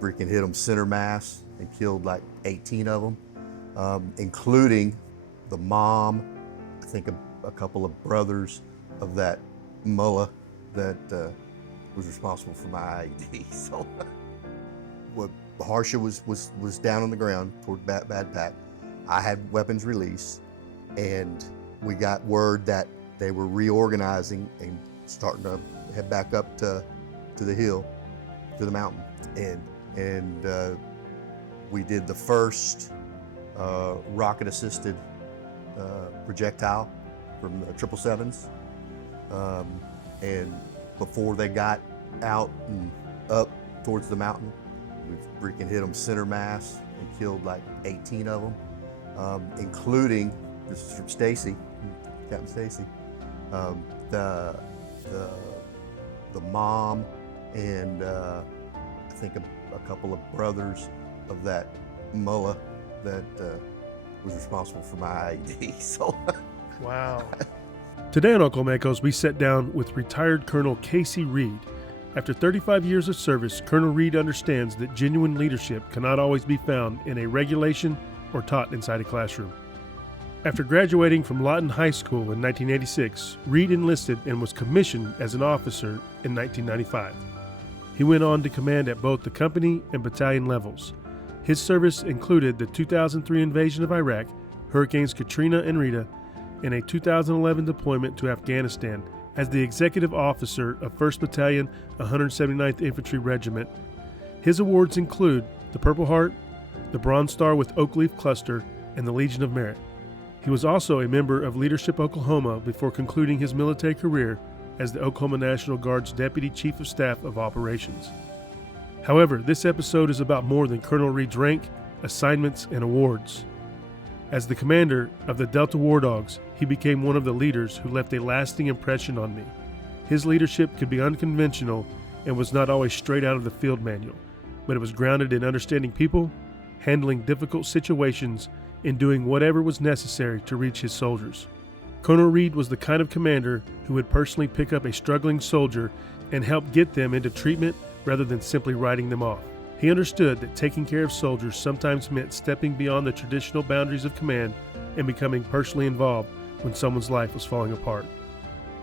freaking hit them center mass and killed like 18 of them, including the mom, I think a couple of brothers of that mullah that was responsible for my IED. So what Harsha was down on the ground toward bad pack. I had weapons released, and we got word that they were reorganizing and starting to head back up to the hill, to the mountain. And we did the first rocket-assisted projectile from the 777s. And before they got out and up towards the mountain, we freaking hit them center mass and killed like 18 of them, including, this is from Stacy, Captain Stacy, the mom and I think a couple of brothers of that mullah that was responsible for my IED. So, wow. Today on Oklahoma Echoes, we sat down with retired Colonel Casey Reed. After 35 years of service, Colonel Reed understands that genuine leadership cannot always be found in a regulation or taught inside a classroom. After graduating from Lawton High School in 1986, Reed enlisted and was commissioned as an officer in 1995. He went on to command at both the company and battalion levels. His service included the 2003 invasion of Iraq, Hurricanes Katrina and Rita, and a 2011 deployment to Afghanistan as the executive officer of 1st Battalion, 179th Infantry Regiment. His awards include the Purple Heart, the Bronze Star with Oak Leaf Cluster, and the Legion of Merit. He was also a member of Leadership Oklahoma before concluding his military career as the Oklahoma National Guard's Deputy Chief of Staff of Operations. However, this episode is about more than Colonel Reed's rank, assignments, and awards. As the commander of the Delta War Dogs, he became one of the leaders who left a lasting impression on me. His leadership could be unconventional and was not always straight out of the field manual, but it was grounded in understanding people, handling difficult situations, and doing whatever was necessary to reach his soldiers. Colonel Reed was the kind of commander who would personally pick up a struggling soldier and help get them into treatment rather than simply writing them off. He understood that taking care of soldiers sometimes meant stepping beyond the traditional boundaries of command and becoming personally involved when someone's life was falling apart.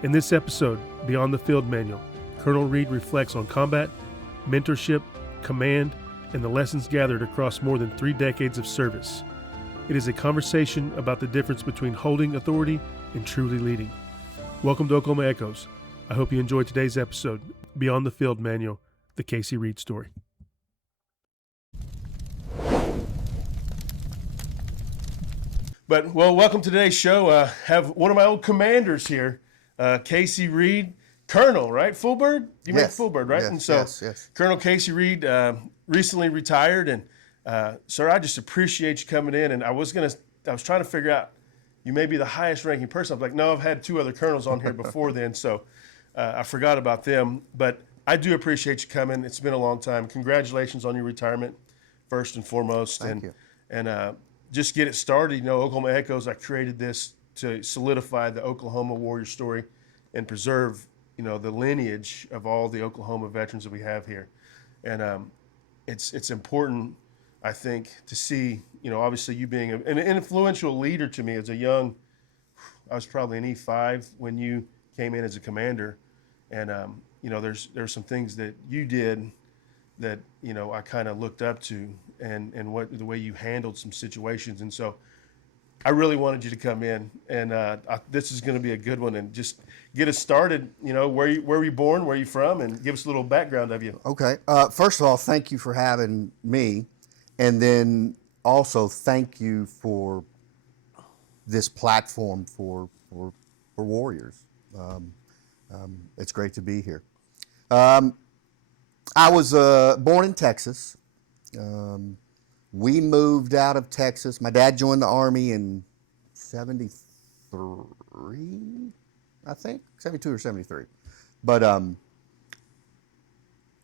In this episode, Beyond the Field Manual, Colonel Reed reflects on combat, mentorship, command, and the lessons gathered across more than 3 decades of service. It is a conversation about the difference between holding authority and truly leading. Welcome to Oklahoma Echoes. I hope you enjoyed today's episode, Beyond the Field Manual, the Casey Reed story. But, well, welcome to today's show. Have one of my old commanders here, Casey Reed, Colonel, right? Fullbird? You meant Fullbird, right? Yes, And so, yes. Colonel Casey Reed recently retired, and sir, I just appreciate you coming in. And I was trying to figure out, you may be the highest ranking person. I'm like, no, I've had 2 other colonels on here before then, so I forgot about them. But I do appreciate you coming. It's been a long time. Congratulations on your retirement, first and foremost. Thank you. And just get it started. You know, Oklahoma Echoes, I created this to solidify the Oklahoma warrior story and preserve, you know, the lineage of all the Oklahoma veterans that we have here. And it's important, I think, to see, you know, obviously you being an influential leader to me as a young, I was probably an E5 when you came in as a commander. And, you know, there's some things that you did that, you know, I kind of looked up to and the way you handled some situations. And so I really wanted you to come in, and this is going to be a good one, and just get us started. You know, where were you born, where are you from, and give us a little background of you. Okay. First of all, thank you for having me. And then also thank you for this platform for warriors. It's great to be here. I was born in Texas. We moved out of Texas. My dad joined the Army in 73, I think, 72 or 73. But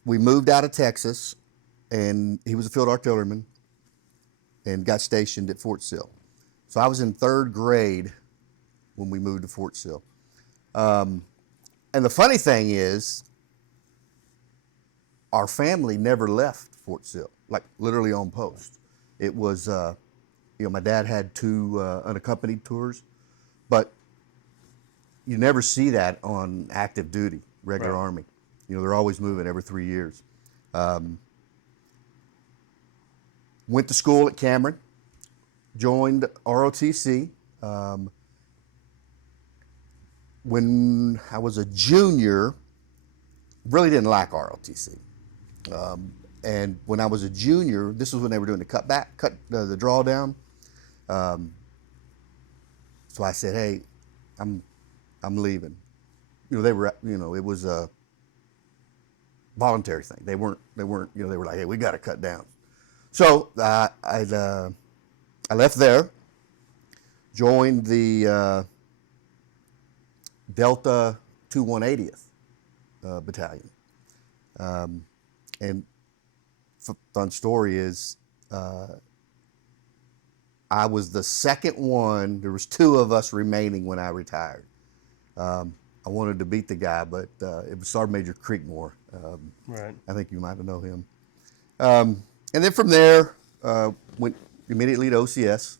we moved out of Texas, and he was a field artilleryman and got stationed at Fort Sill. So I was in 3rd grade when we moved to Fort Sill. And the funny thing is, our family never left Fort Sill, like literally on post. It was, my dad had 2 unaccompanied tours, but you never see that on active duty, regular Right. Army. They're always moving every 3 years. Went to school at Cameron, joined ROTC. When I was a junior, really didn't like ROTC. And when I was a junior, this was when they were doing the the drawdown. So I said, "Hey, I'm leaving." They were, it was a voluntary thing. They weren't. They were like, "Hey, we got to cut down." So I left there, joined the Delta 2/180th Battalion, and fun story is I was the second one. There was 2 of us remaining when I retired. I wanted to beat the guy, but it was Sergeant Major Creekmore. Right. I think you might know him. And then from there, went immediately to OCS.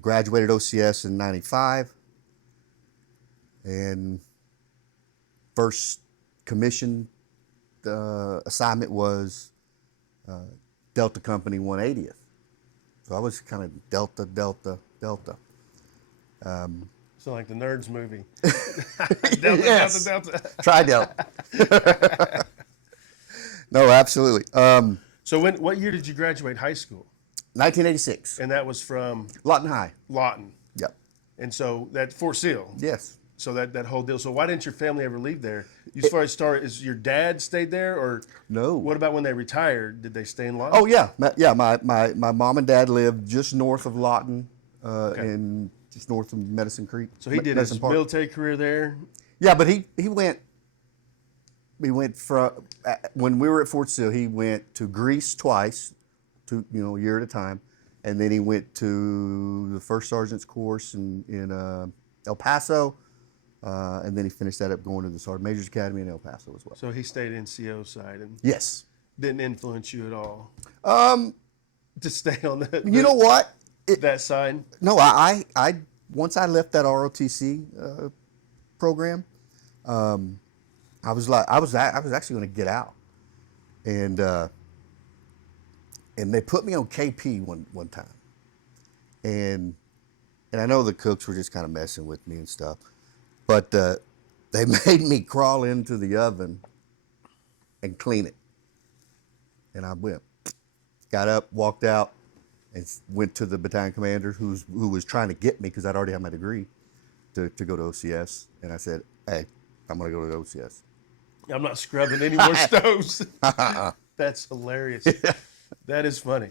Graduated OCS in '95, and first commission assignment was Delta Company 180th. So I was kind of Delta. So like the Nerds movie. Yes. Delta. Try Delta. No, absolutely. So what year did you graduate high school? 1986. And that was from Lawton High. Lawton. Yep. And so that Fort Sill. Yes. So that whole deal. So why didn't your family ever leave there? As far as is your dad stayed there, or No. what about when they retired? Did they stay in Lawton? Oh yeah, my mom and dad lived just north of Lawton, and just north of Medicine Creek. So he did his Park. military career there. Yeah, but he went. We went from when we were at Fort Sill. He went to Greece twice, a year at a time, and then he went to the first sergeant's course in El Paso, and then he finished that up going to the Sergeant Major's Academy in El Paso as well. So he stayed NCO side and Yes. didn't influence you at all to stay on that. You know what? That side. No, I once I left that ROTC program, I was actually going to get out, and they put me on KP one time, and I know the cooks were just kind of messing with me and stuff, but they made me crawl into the oven and clean it, and I got up, walked out, and went to the battalion commander who was trying to get me because I'd already had my degree to go to OCS, and I said, "Hey, I'm going to go to OCS." I'm not scrubbing any more stoves. That's hilarious. That is funny.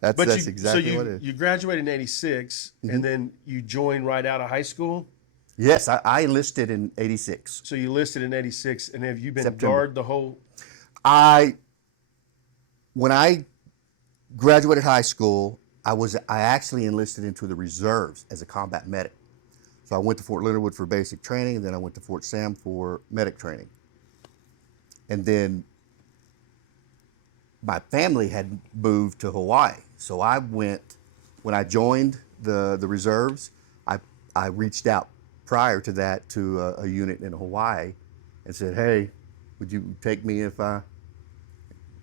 That's exactly what it is. You graduated in '86, and then you joined right out of high school. Yes, I enlisted in '86. So you enlisted in '86, and have you been September. guard the whole? When I graduated high school, I actually enlisted into the reserves as a combat medic. So I went to Fort Leonard Wood for basic training, and then I went to Fort Sam for medic training. And then my family had moved to Hawaii. So I went, when I joined the reserves, I reached out prior to that to a unit in Hawaii and said, "Hey, would you take me if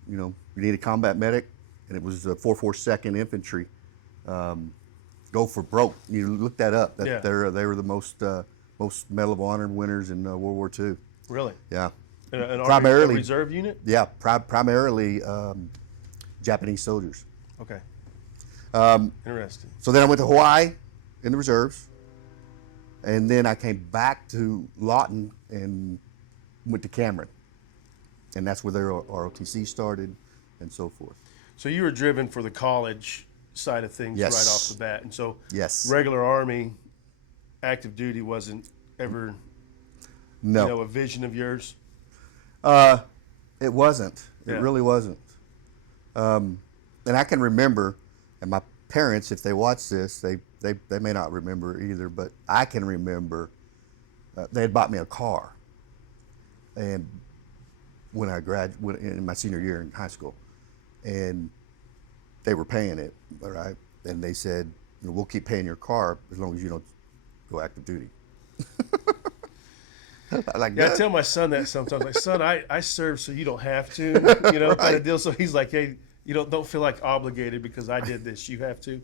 you need a combat medic?" And it was the 442nd Infantry. Go for broke. You look that up. They were the most Medal of Honor winners in World War II. Really? Yeah. Primarily a reserve unit? Yeah, primarily Japanese soldiers. Okay. Interesting. So then I went to Hawaii in the reserves, and then I came back to Lawton and went to Cameron, and that's where their ROTC started, and so forth. So you were driven for the college side of things Yes. right off the bat, and so Yes. regular Army, active duty wasn't ever No, a vision of yours. it wasn't. It Yeah. really wasn't. And I can remember, and my parents, if they watch this, they may not remember either, but I can remember they had bought me a car. And when I graduated in my senior year in high school, and they were paying it, all right, and they said, we'll keep paying your car as long as you don't go active duty. Like, Yeah, I tell my son that sometimes. Like, son, I serve so you don't have to, right. kind of deal. So he's like, hey, you don't feel like obligated because I did this. You have to.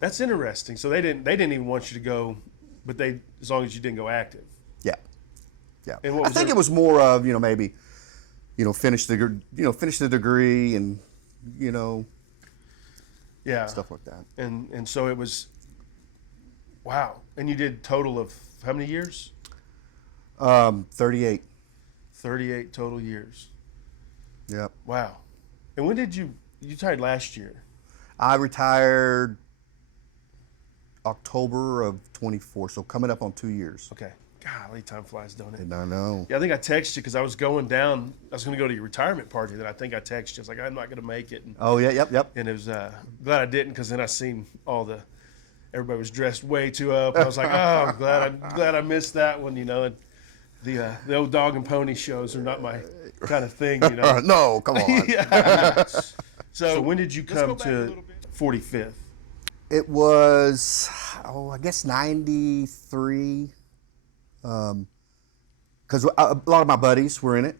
That's interesting. So they didn't even want you to go, but as long as you didn't go active. Yeah, yeah. And I think it was more of maybe finish the degree and yeah, stuff like that. And so it was, wow. And you did total of how many years? 38. 38 total years. Yep. Wow. And when did you retired last year? I retired October of 24, so coming up on 2 years. Okay. Golly, time flies, don't it? And I know. Yeah, I think I texted you because I was going down. I was going to go to your retirement party. That I think I texted you. I was like, I'm not going to make it. And, oh yeah, yep. And it was glad I didn't because then I seen everybody was dressed way too up. I was like, oh, glad I missed that one. And the old dog and pony shows are not my kind of thing. No, come on. Yeah. So when did you come to 45th? It was, I guess 93. Because a lot of my buddies were in it.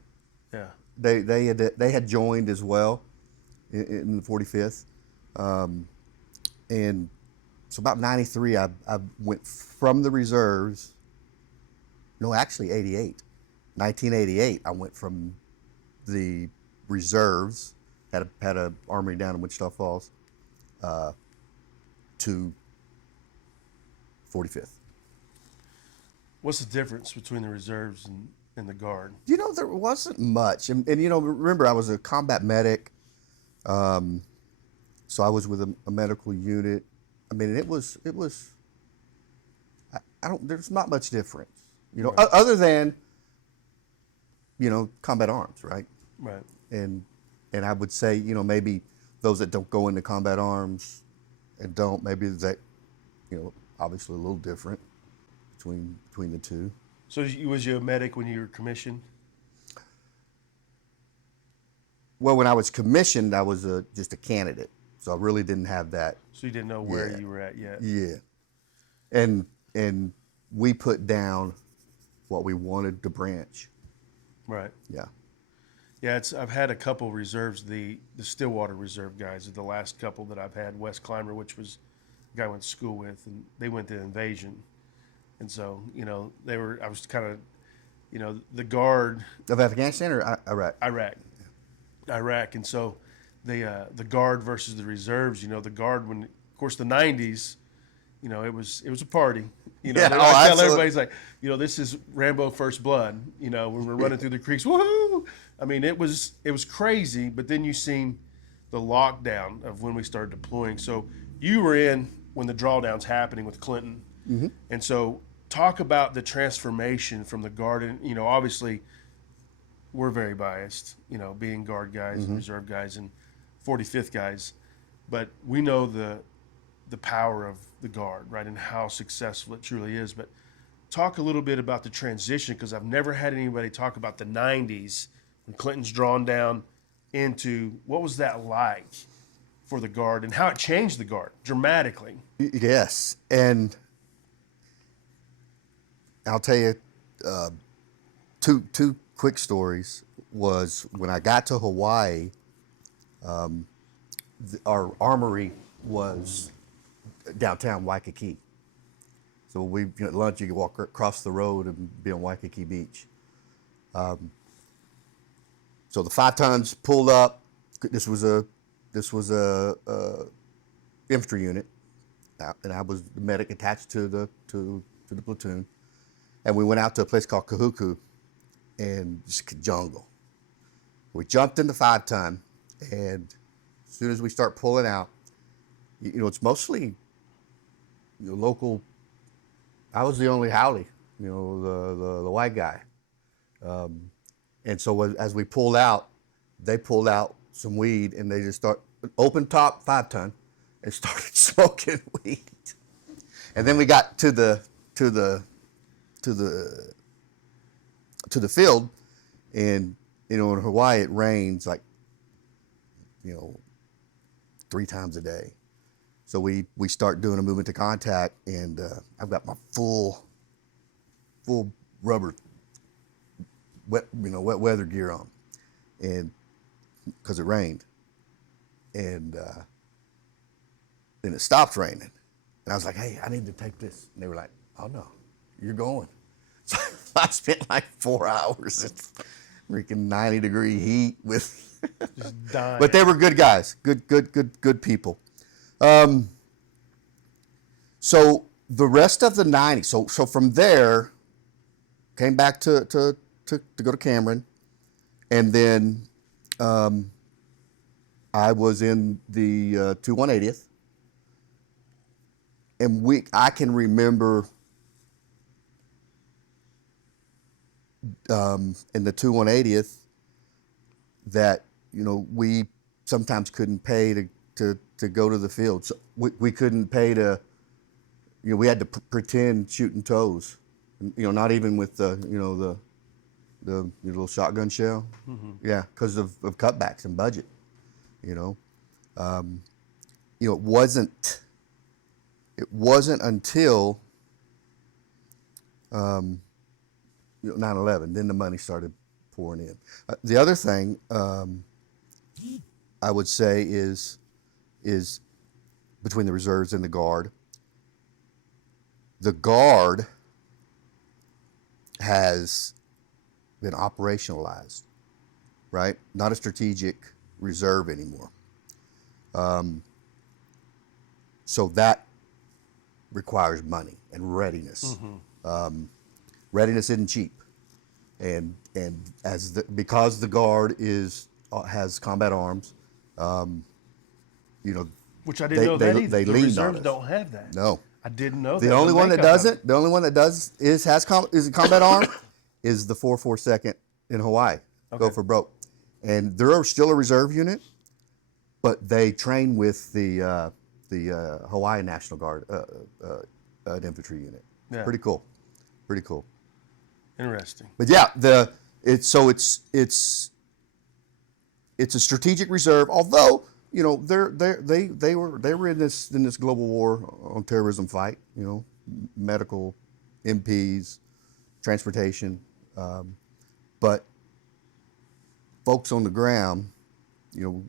Yeah. They had joined as well in the 45th. And so about 93, I went from the reserves. No, actually 88. 1988, I went from the reserves, had a armory down in Wichita Falls, to 45th. What's the difference between the reserves and the guard? There wasn't much. And remember, I was a combat medic. So I was with a medical unit. I mean, there's not much difference, Right. Other than, combat arms, right? Right. And I would say, maybe those that don't go into combat arms and don't, maybe that, obviously a little different between the two. So was you a medic when you were commissioned? Well, when I was commissioned, I was just a candidate, so I really didn't have that. So you didn't know where you were at yet? Yeah, and we put down what we wanted to branch. Right. Yeah. Yeah, I've had a couple reserves, the Stillwater Reserve guys, are the last couple that I've had. Wes Clymer, which was the guy I went to school with, and they went to invasion. And so, I was kind of, the guard. Of Afghanistan or Iraq? Iraq. And so the guard versus the reserves, the guard, when, of course, the 90s, it was a party. Yeah, I tell everybody's like, this is Rambo First Blood, when we're running through the creeks, woohoo! I mean, it was crazy, but then you seen the lockdown of when we started deploying. So you were in when the drawdown's happening with Clinton. Mm-hmm. And so talk about the transformation from the guard. And, obviously we're very biased, being guard guys and reserve guys and 45th guys. But we know the power of the guard, right, and how successful it truly is. But talk a little bit about the transition, because I've never had anybody talk about the 90s when Clinton's drawn down into what was that like for the guard and how it changed the guard dramatically. Yes, and I'll tell you two quick stories. Was when I got to Hawaii, our armory was downtown Waikiki. So at lunch you could walk across the road and be on Waikiki Beach. So the 5 tons pulled up. This was a infantry unit, and I was the medic attached to the platoon. And we went out to a place called Kahuku, and just jungle. We jumped in the 5 ton, and as soon as we start pulling out, it's mostly local. I was the only haole, the white guy. And so as we pulled out, they pulled out some weed, and they just open top 5 ton and started smoking weed. And then we got to the field, and in Hawaii it rains like, 3 times a day. So we start doing a movement to contact, and I've got my full rubber wet weather gear on, and because it rained, and then it stopped raining, and I was like, hey, I need to take this, and they were like, oh no, you're going. So I spent like 4 hours in freaking 90-degree heat with, Just dying. but they were good guys, good people. So the rest of the 90s, so from there, came back to go to Cameron, and then I was in the 2/180th, and I can remember in the 2/180th that we sometimes couldn't pay to go to the field. So we couldn't pay to, we had to pretend shooting toes, not even with the little shotgun shell. Mm-hmm. Yeah, because of cutbacks and budget. It wasn't until 9/11, then the money started pouring in. The other thing I would say is between the reserves and the guard. The guard has been operationalized, right? Not a strategic reserve anymore. So that requires money and readiness. Mm-hmm. Readiness isn't cheap, and because the guard has combat arms, which I didn't know that either. They the leaned on reserves us. don't have that. No. I didn't know The that. only one that doesn't. The only one that does is a combat arm is the 442nd in Hawaii. Okay. Go for broke, and they're still a reserve unit, but they train with the Hawaii National Guard an infantry unit. Yeah. Pretty cool. Interesting. But yeah, it's a strategic reserve. Although they were in this global war on terrorism fight. Medical, MPs, transportation, but folks on the ground,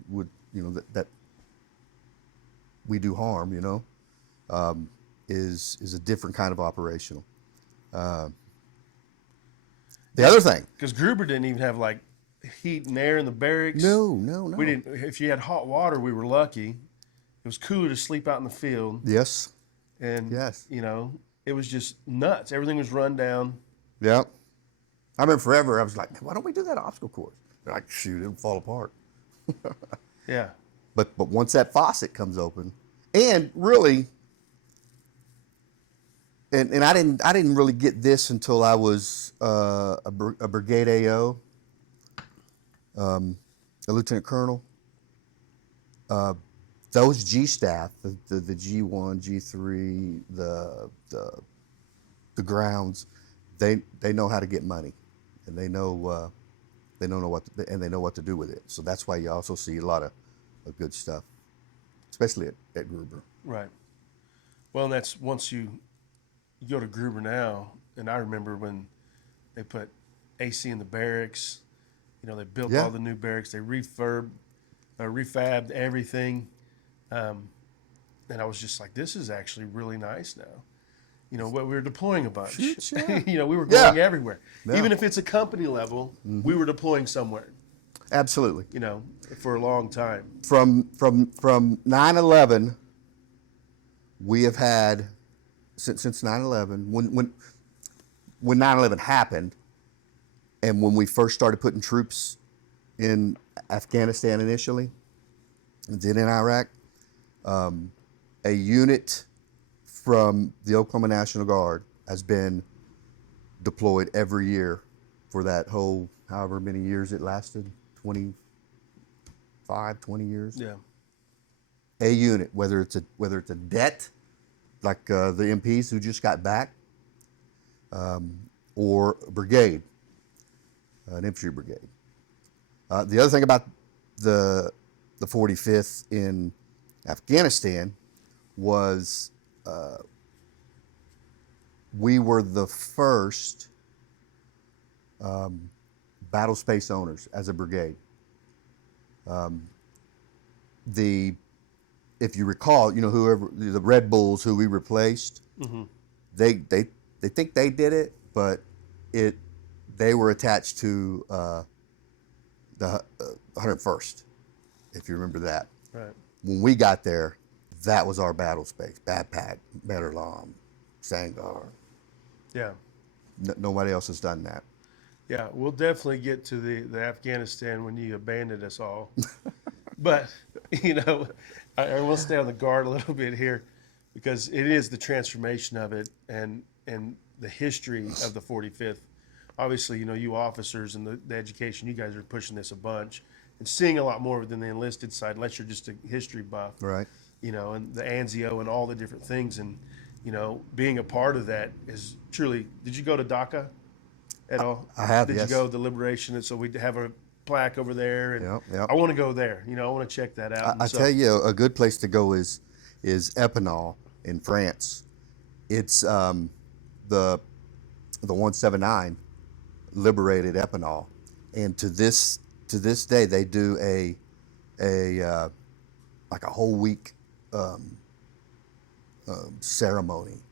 would that we do harm. Is a different kind of operational. The other thing, because Gruber didn't even have like heat and air in the barracks. No. We didn't. If you had hot water, we were lucky. It was cooler to sleep out in the field. Yes. And it was just nuts. Everything was run down. Yeah. I remember forever. I was like, why don't we do that obstacle course? They're like, shoot, it'll fall apart. Yeah. But once that faucet comes open, and really. And I didn't really get this until I was a brigade AO, a lieutenant colonel. Those G staff, the G1, G3, the grounds, they know how to get money, and they know what to do with it. So that's why you also see a lot of good stuff, especially at Gruber. Right. Well, and that's once you go to Gruber now, and I remember when they put AC in the barracks. They built all the new barracks. They refabbed everything, and I was just like, "This is actually really nice now." We were deploying a bunch. Yeah. We were going everywhere. Yeah. Even if it's a company level, mm-hmm. we were deploying somewhere. Absolutely. For a long time. From 9/11, we have had. Since 9/11, when 9/11 happened, and when we first started putting troops in Afghanistan initially, and then in Iraq, a unit from the Oklahoma National Guard has been deployed every year for that whole however many years it lasted, 20 years. Yeah. A unit, whether it's a debt, like the MPs who just got back, or a brigade, an infantry brigade. The other thing about the 45th in Afghanistan was we were the first battle space owners as a brigade. If you recall, whoever the Red Bulls who we replaced, they think they did it, but they were attached to the 101st, if you remember that. Right. When we got there, that was our battle space. Backpack, Meterlom, Sangar. Yeah. Nobody else has done that. Yeah, we'll definitely get to the Afghanistan when you abandoned us all. But, I will stay on the guard a little bit here because it is the transformation of it and the history of the 45th. Obviously, you officers and the education, you guys are pushing this a bunch and seeing a lot more than the enlisted side, unless you're just a history buff. Right. And the ANZIO and all the different things. And, being a part of that is truly, did you go to Dhaka at all? I have, Did yes. you go to the Liberation? And so we have a plaque over there. And Yep. I want to go there. I want to check that out. I tell you, a good place to go is Epinal in France. It's the 179 liberated Epinal, and to this day they do a like a whole week ceremony.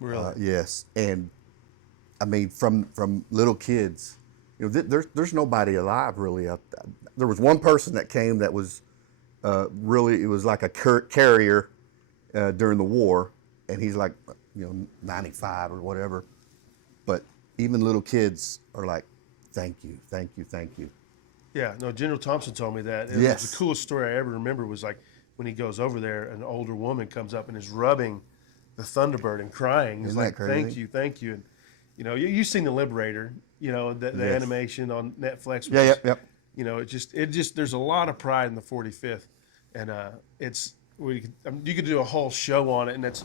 Really? Yes, and I mean from little kids, there's nobody alive really up there. There was one person that came that was really, it was like a carrier during the war, and he's like 95 or whatever. But even little kids are like, thank you, thank you, thank you. Yeah, no, General Thompson told me that. It Yes. was the coolest story I ever remember was like when he goes over there, an older woman comes up and is rubbing the Thunderbird and crying. He's Isn't that like, crazy? thank you, thank you. And, you've seen The Liberator, the Yes. animation on Netflix. Yeah, which yep. is, it just, there's a lot of pride in the 45th. And you could do a whole show on it. And that's,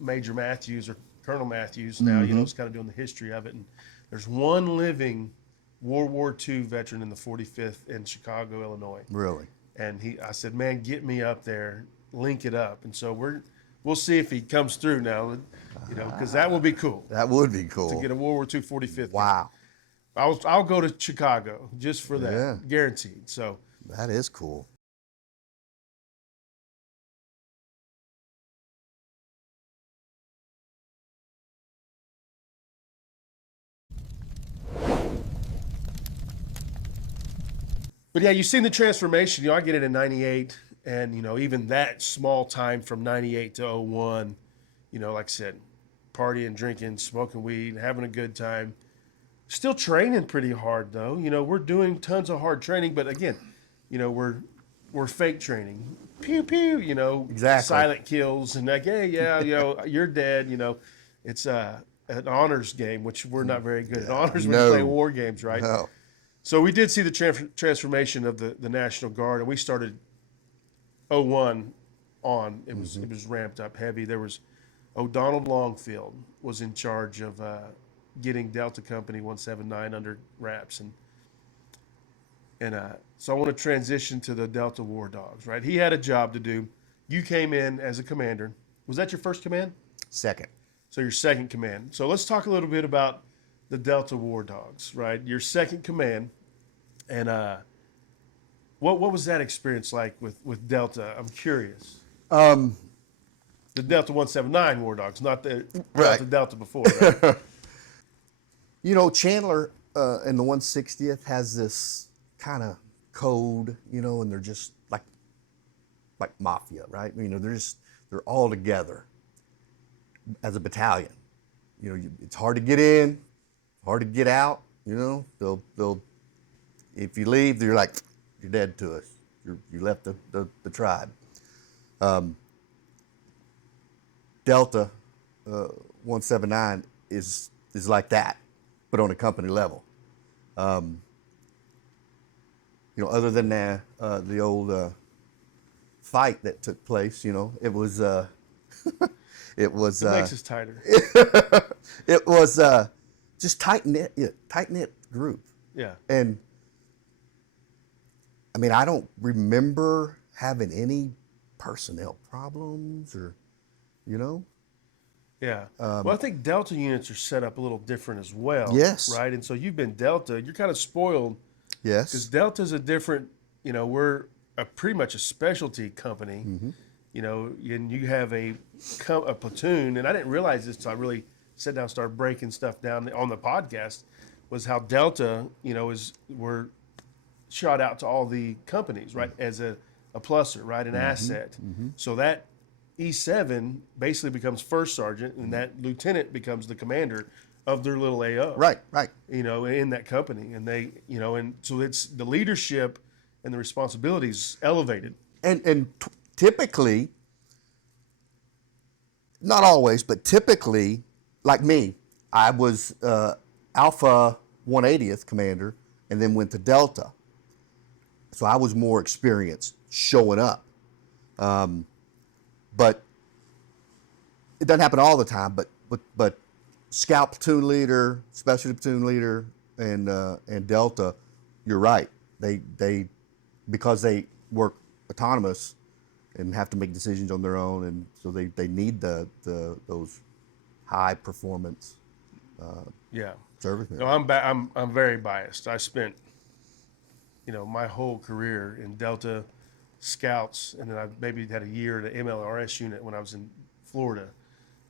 Major Matthews or Colonel Matthews now, is kind of doing the history of it. And there's one living World War II veteran in the 45th in Chicago, Illinois. Really? And I said, man, get me up there, link it up. And so we'll see if he comes through now, because that would be cool. That would be cool. To get a World War II 45th. Wow. I'll go to Chicago just for that, Yeah. guaranteed. So That is cool. But yeah, you've seen the transformation. I get it in 98, and, even that small time from 98 to 01, like I said, partying, drinking, smoking weed, having a good time. Still training pretty hard, though. We're doing tons of hard training, but again, we're fake training. Pew, pew, Exactly. silent kills, and like, hey, yeah, you're dead, It's an honors game, which we're not very good at honors when we No. play war games, right? No. So we did see the transformation of the National Guard, and we started 01 on. It was ramped up heavy. There was O'Donnell Longfield was in charge of getting Delta Company 179 under wraps, and so I want to transition to the Delta War Dogs. Right, he had a job to do. You came in as a commander. Was that your first command? Second. So your second command. So let's talk a little bit about the Delta War Dogs, right? Your second command, and what was that experience like with Delta? I'm curious. The Delta 179 War Dogs, not the Right. Delta before. Right? Chandler in the 160th has this kind of code, and they're just like mafia, right? They're all together as a battalion. It's hard to get in, hard to get out. They'll if you leave, you're like, you're dead to us. You left the tribe. Delta 179 is like that, but on a company level. Other than the old fight that took place, it was it was It makes us tighter. it was just tight knit group. Yeah. And I mean, I don't remember having any personnel problems or, you know. Yeah. Well, I think Delta units are set up a little different as well, Yes. right? And so you've been Delta. You're kind of spoiled because Yes. Delta's a different. We're pretty much a specialty company. And you have a platoon, and I didn't realize this until I really sat down and started breaking stuff down on the podcast. Was how Delta, we're shot out to all the companies, right, as a pluser, right, an asset. So that E7 basically becomes first sergeant, and that lieutenant becomes the commander of their little AO. Right. In that company, and they, and so it's the leadership and the responsibilities elevated. And typically, not always, but typically, like me, I was Alpha 180th commander, and then went to Delta. So I was more experienced showing up. But it doesn't happen all the time. But scout platoon leader, specialty platoon leader, and Delta, you're right. They because they work autonomous and have to make decisions on their own, and so they need those high performance servicemen. No, I'm very biased. I spent my whole career in Delta Scouts, and then I maybe had a year at an MLRS unit when I was in Florida.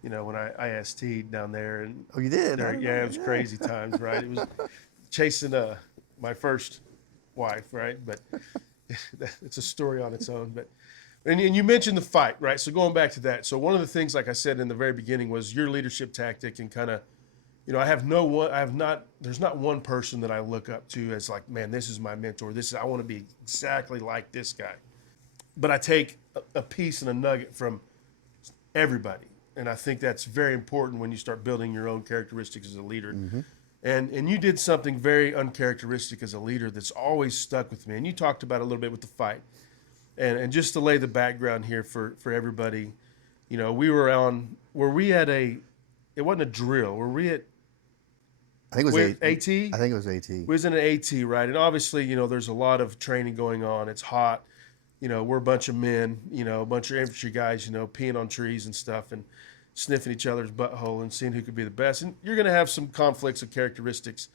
When I IST'd down there, and Oh, you did? it was crazy times, right? It was chasing my first wife, right? But it's a story on its own. But and you mentioned the fight, right? So going back to that, so one of the things, like I said in the very beginning, was your leadership tactic, and kind of, there's not one person that I look up to as like, man, this is my mentor. I want to be exactly like this guy. But I take a piece and a nugget from everybody. And I think that's very important when you start building your own characteristics as a leader. And you did something very uncharacteristic as a leader that's always stuck with me. And you talked about it a little bit with the fight. And just to lay the background here for everybody, we were it wasn't a drill. Were we at, I think it was AT? I think it was AT. We was in an AT, right? And obviously, there's a lot of training going on. It's hot. We're a bunch of men, a bunch of infantry guys, peeing on trees and stuff and sniffing each other's butthole and seeing who could be the best. And you're going to have some conflicts of characteristics.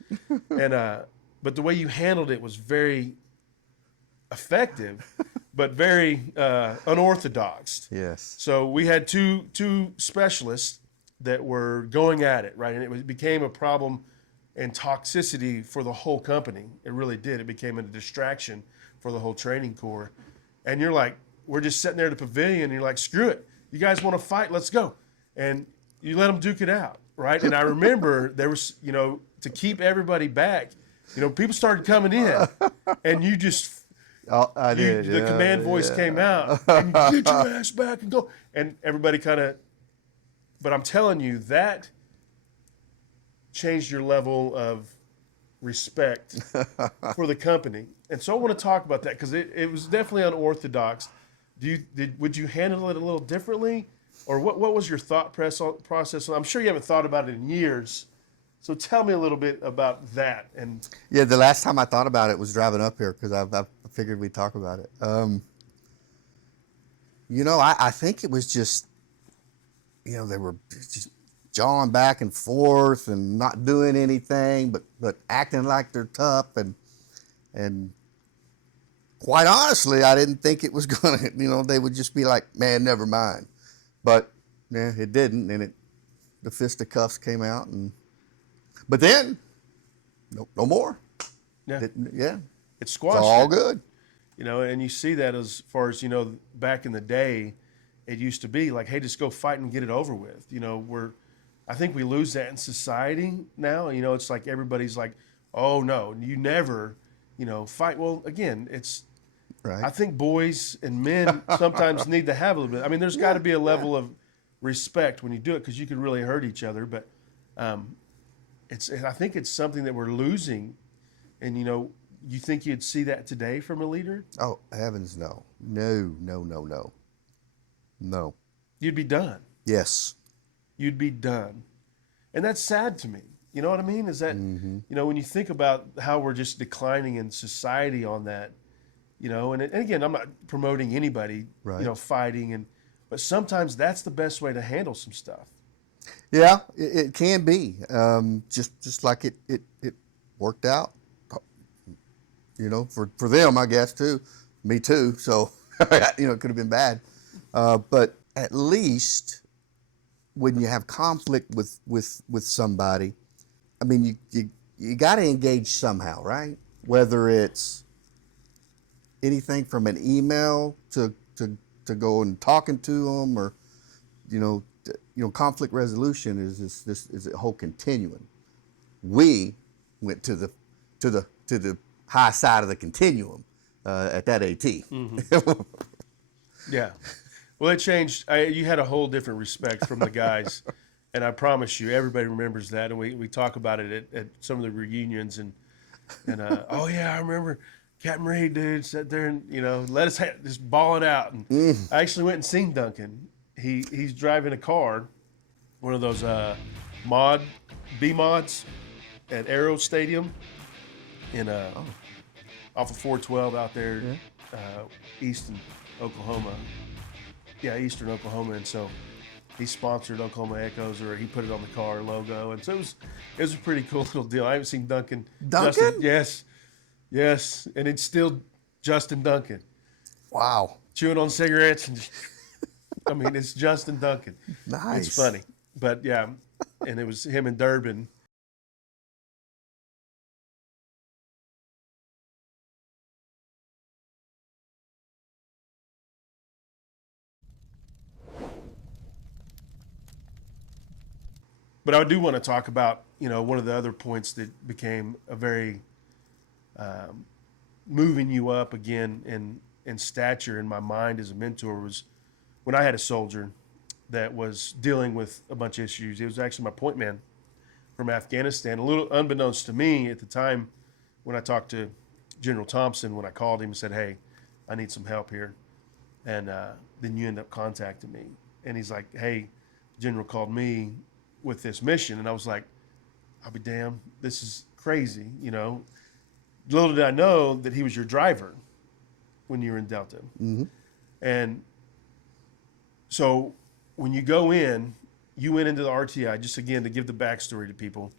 But the way you handled it was very effective, but very unorthodox. Yes. So we had two specialists that were going at it, right? And it became a problem and toxicity for the whole company. It really did. It became a distraction for the whole training corps. And you're like, we're just sitting there at the pavilion, and you're like, screw it. You guys want to fight? Let's go. And you let them duke it out, right? And I remember there was, to keep everybody back, people started coming in, and you just, the command voice came out, and you get your ass back and go. And everybody kind of, but I'm telling you, that changed your level of respect for the company. And so I want to talk about that, because it was definitely unorthodox. Would you handle it a little differently, or what was your thought process? I'm sure you haven't thought about it in years. So tell me a little bit about that. And yeah, the last time I thought about it was driving up here, because I figured we'd talk about it. I think it was just, they were just jawing back and forth and not doing anything, but acting like they're tough, and quite honestly, I didn't think it was gonna, they would just be like, man, never mind. But yeah, it didn't, and the fisticuffs came out, but then no more. yeah, Yeah, it squashed. It's all good. And you see that as far as, back in the day, it used to be like, hey, just go fight and get it over with. I think we lose that in society now. It's like everybody's like, oh no, you never, fight. Well, again, it's, right. I think boys and men sometimes need to have a little bit. I mean, there's got to be a level of respect when you do it, because you can really hurt each other. But I think it's something that we're losing. And, you think you'd see that today from a leader? Oh, heavens, no. No. You'd be done. Yes. You'd be done. And that's sad to me. You know what I mean? Is that, when you think about how we're just declining in society on that, you know, and again, I'm not promoting anybody, Right. you know, fighting, but sometimes that's the best way to handle some stuff. Yeah, it can be. Just like it worked out, you know, for them, I guess, too. Me too. So, you know, it could have been bad. But at least when you have conflict with somebody, I mean, you got to engage somehow, right? Whether it's anything from an email to go and talking to them, or conflict resolution is a whole continuum. We went to the high side of the continuum at that AT. Mm-hmm. Yeah. Well, it changed. You had a whole different respect from the guys, and I promise you, everybody remembers that. And we talk about it at some of the reunions, and oh yeah, I remember Captain Reed, dude, sat there and let us just ball it out. And I actually went and seen Duncan. He's driving a car, one of those B mods at Aero Stadium in off of 412 out there, Eastern Oklahoma. Yeah, Eastern Oklahoma, and so he sponsored Oklahoma Echoes, or he put it on the car logo, and so it was a pretty cool little deal. I haven't seen Duncan. Duncan? Yes, and it's still Justin Duncan. Wow. Chewing on cigarettes, and I mean, it's Justin Duncan. Nice. It's funny, but yeah, and it was him in Durban. But I do want to talk about, one of the other points that became a very moving you up again in stature in my mind as a mentor was when I had a soldier that was dealing with a bunch of issues. He was actually my point man from Afghanistan. A little unbeknownst to me at the time when I talked to General Thompson, when I called him and said, hey, I need some help here. And then you end up contacting me. And he's like, hey, General called me with this mission. And I was like, I'll be damned, this is crazy, Little did I know that he was your driver when you were in Delta. Mm-hmm. And so when you go in, you went into the RTI, just again to give the backstory to people,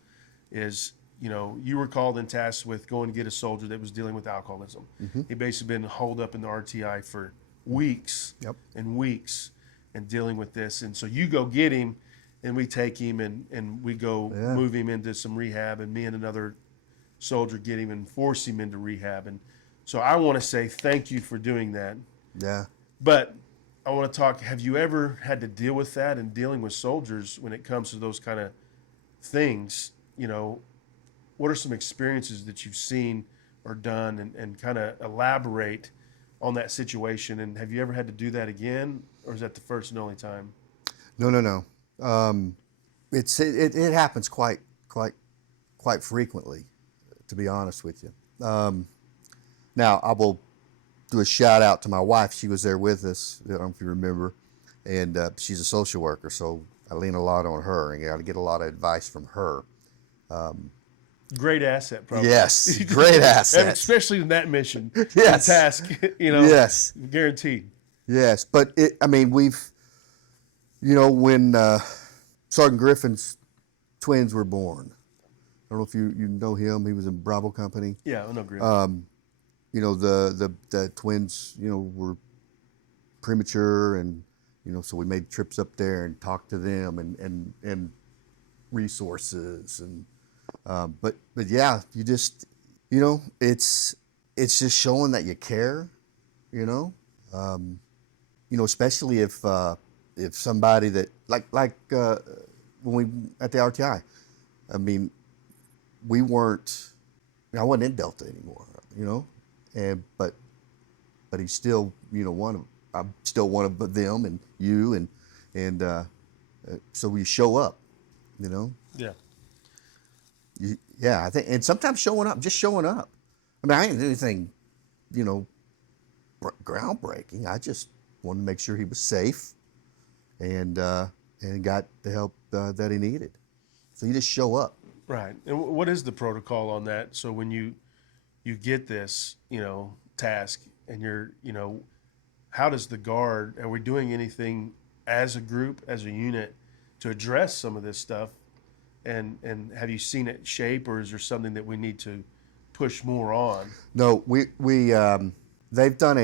is, you were called and tasked with going to get a soldier that was dealing with alcoholism. Mm-hmm. He basically been holed up in the RTI for weeks and weeks and dealing with this. And so you go get him, and we take him and we go move him into some rehab, and me and another soldier get him and force him into rehab. And so I want to say thank you for doing that. Yeah. But I want to talk, have you ever had to deal with that and dealing with soldiers when it comes to those kind of things? What are some experiences that you've seen or done, and kind of elaborate on that situation? And have you ever had to do that again, or is that the first and only time? No. It happens quite frequently, to be honest with you. Now I will do a shout out to my wife. She was there with us. I don't know if you remember, and she's a social worker, so I lean a lot on her and got to get a lot of advice from her. Great asset, probably. Yes, great asset, especially in that mission. Yes, task. Yes, guaranteed. Yes, but we've, when Sergeant Griffin's twins were born. I don't know if you know him. He was in Bravo Company. Yeah, I know Griffin. The twins, were premature, and so we made trips up there and talked to them and resources and but yeah, you just it's just showing that you care, especially if somebody that like when we at the RTI, I mean, we weren't, I wasn't in Delta anymore, but he's still, I'm still one of them, and you, and so we show up, Yeah. Yeah, I think, and sometimes just showing up. I mean, I didn't do anything, groundbreaking. I just wanted to make sure he was safe, and got the help that he needed. So you just show up. Right. And what is the protocol on that? So when you get this, task, and how does the Guard, are we doing anything as a group, as a unit, to address some of this stuff? And have you seen it shape, or is there something that we need to push more on? No, they've done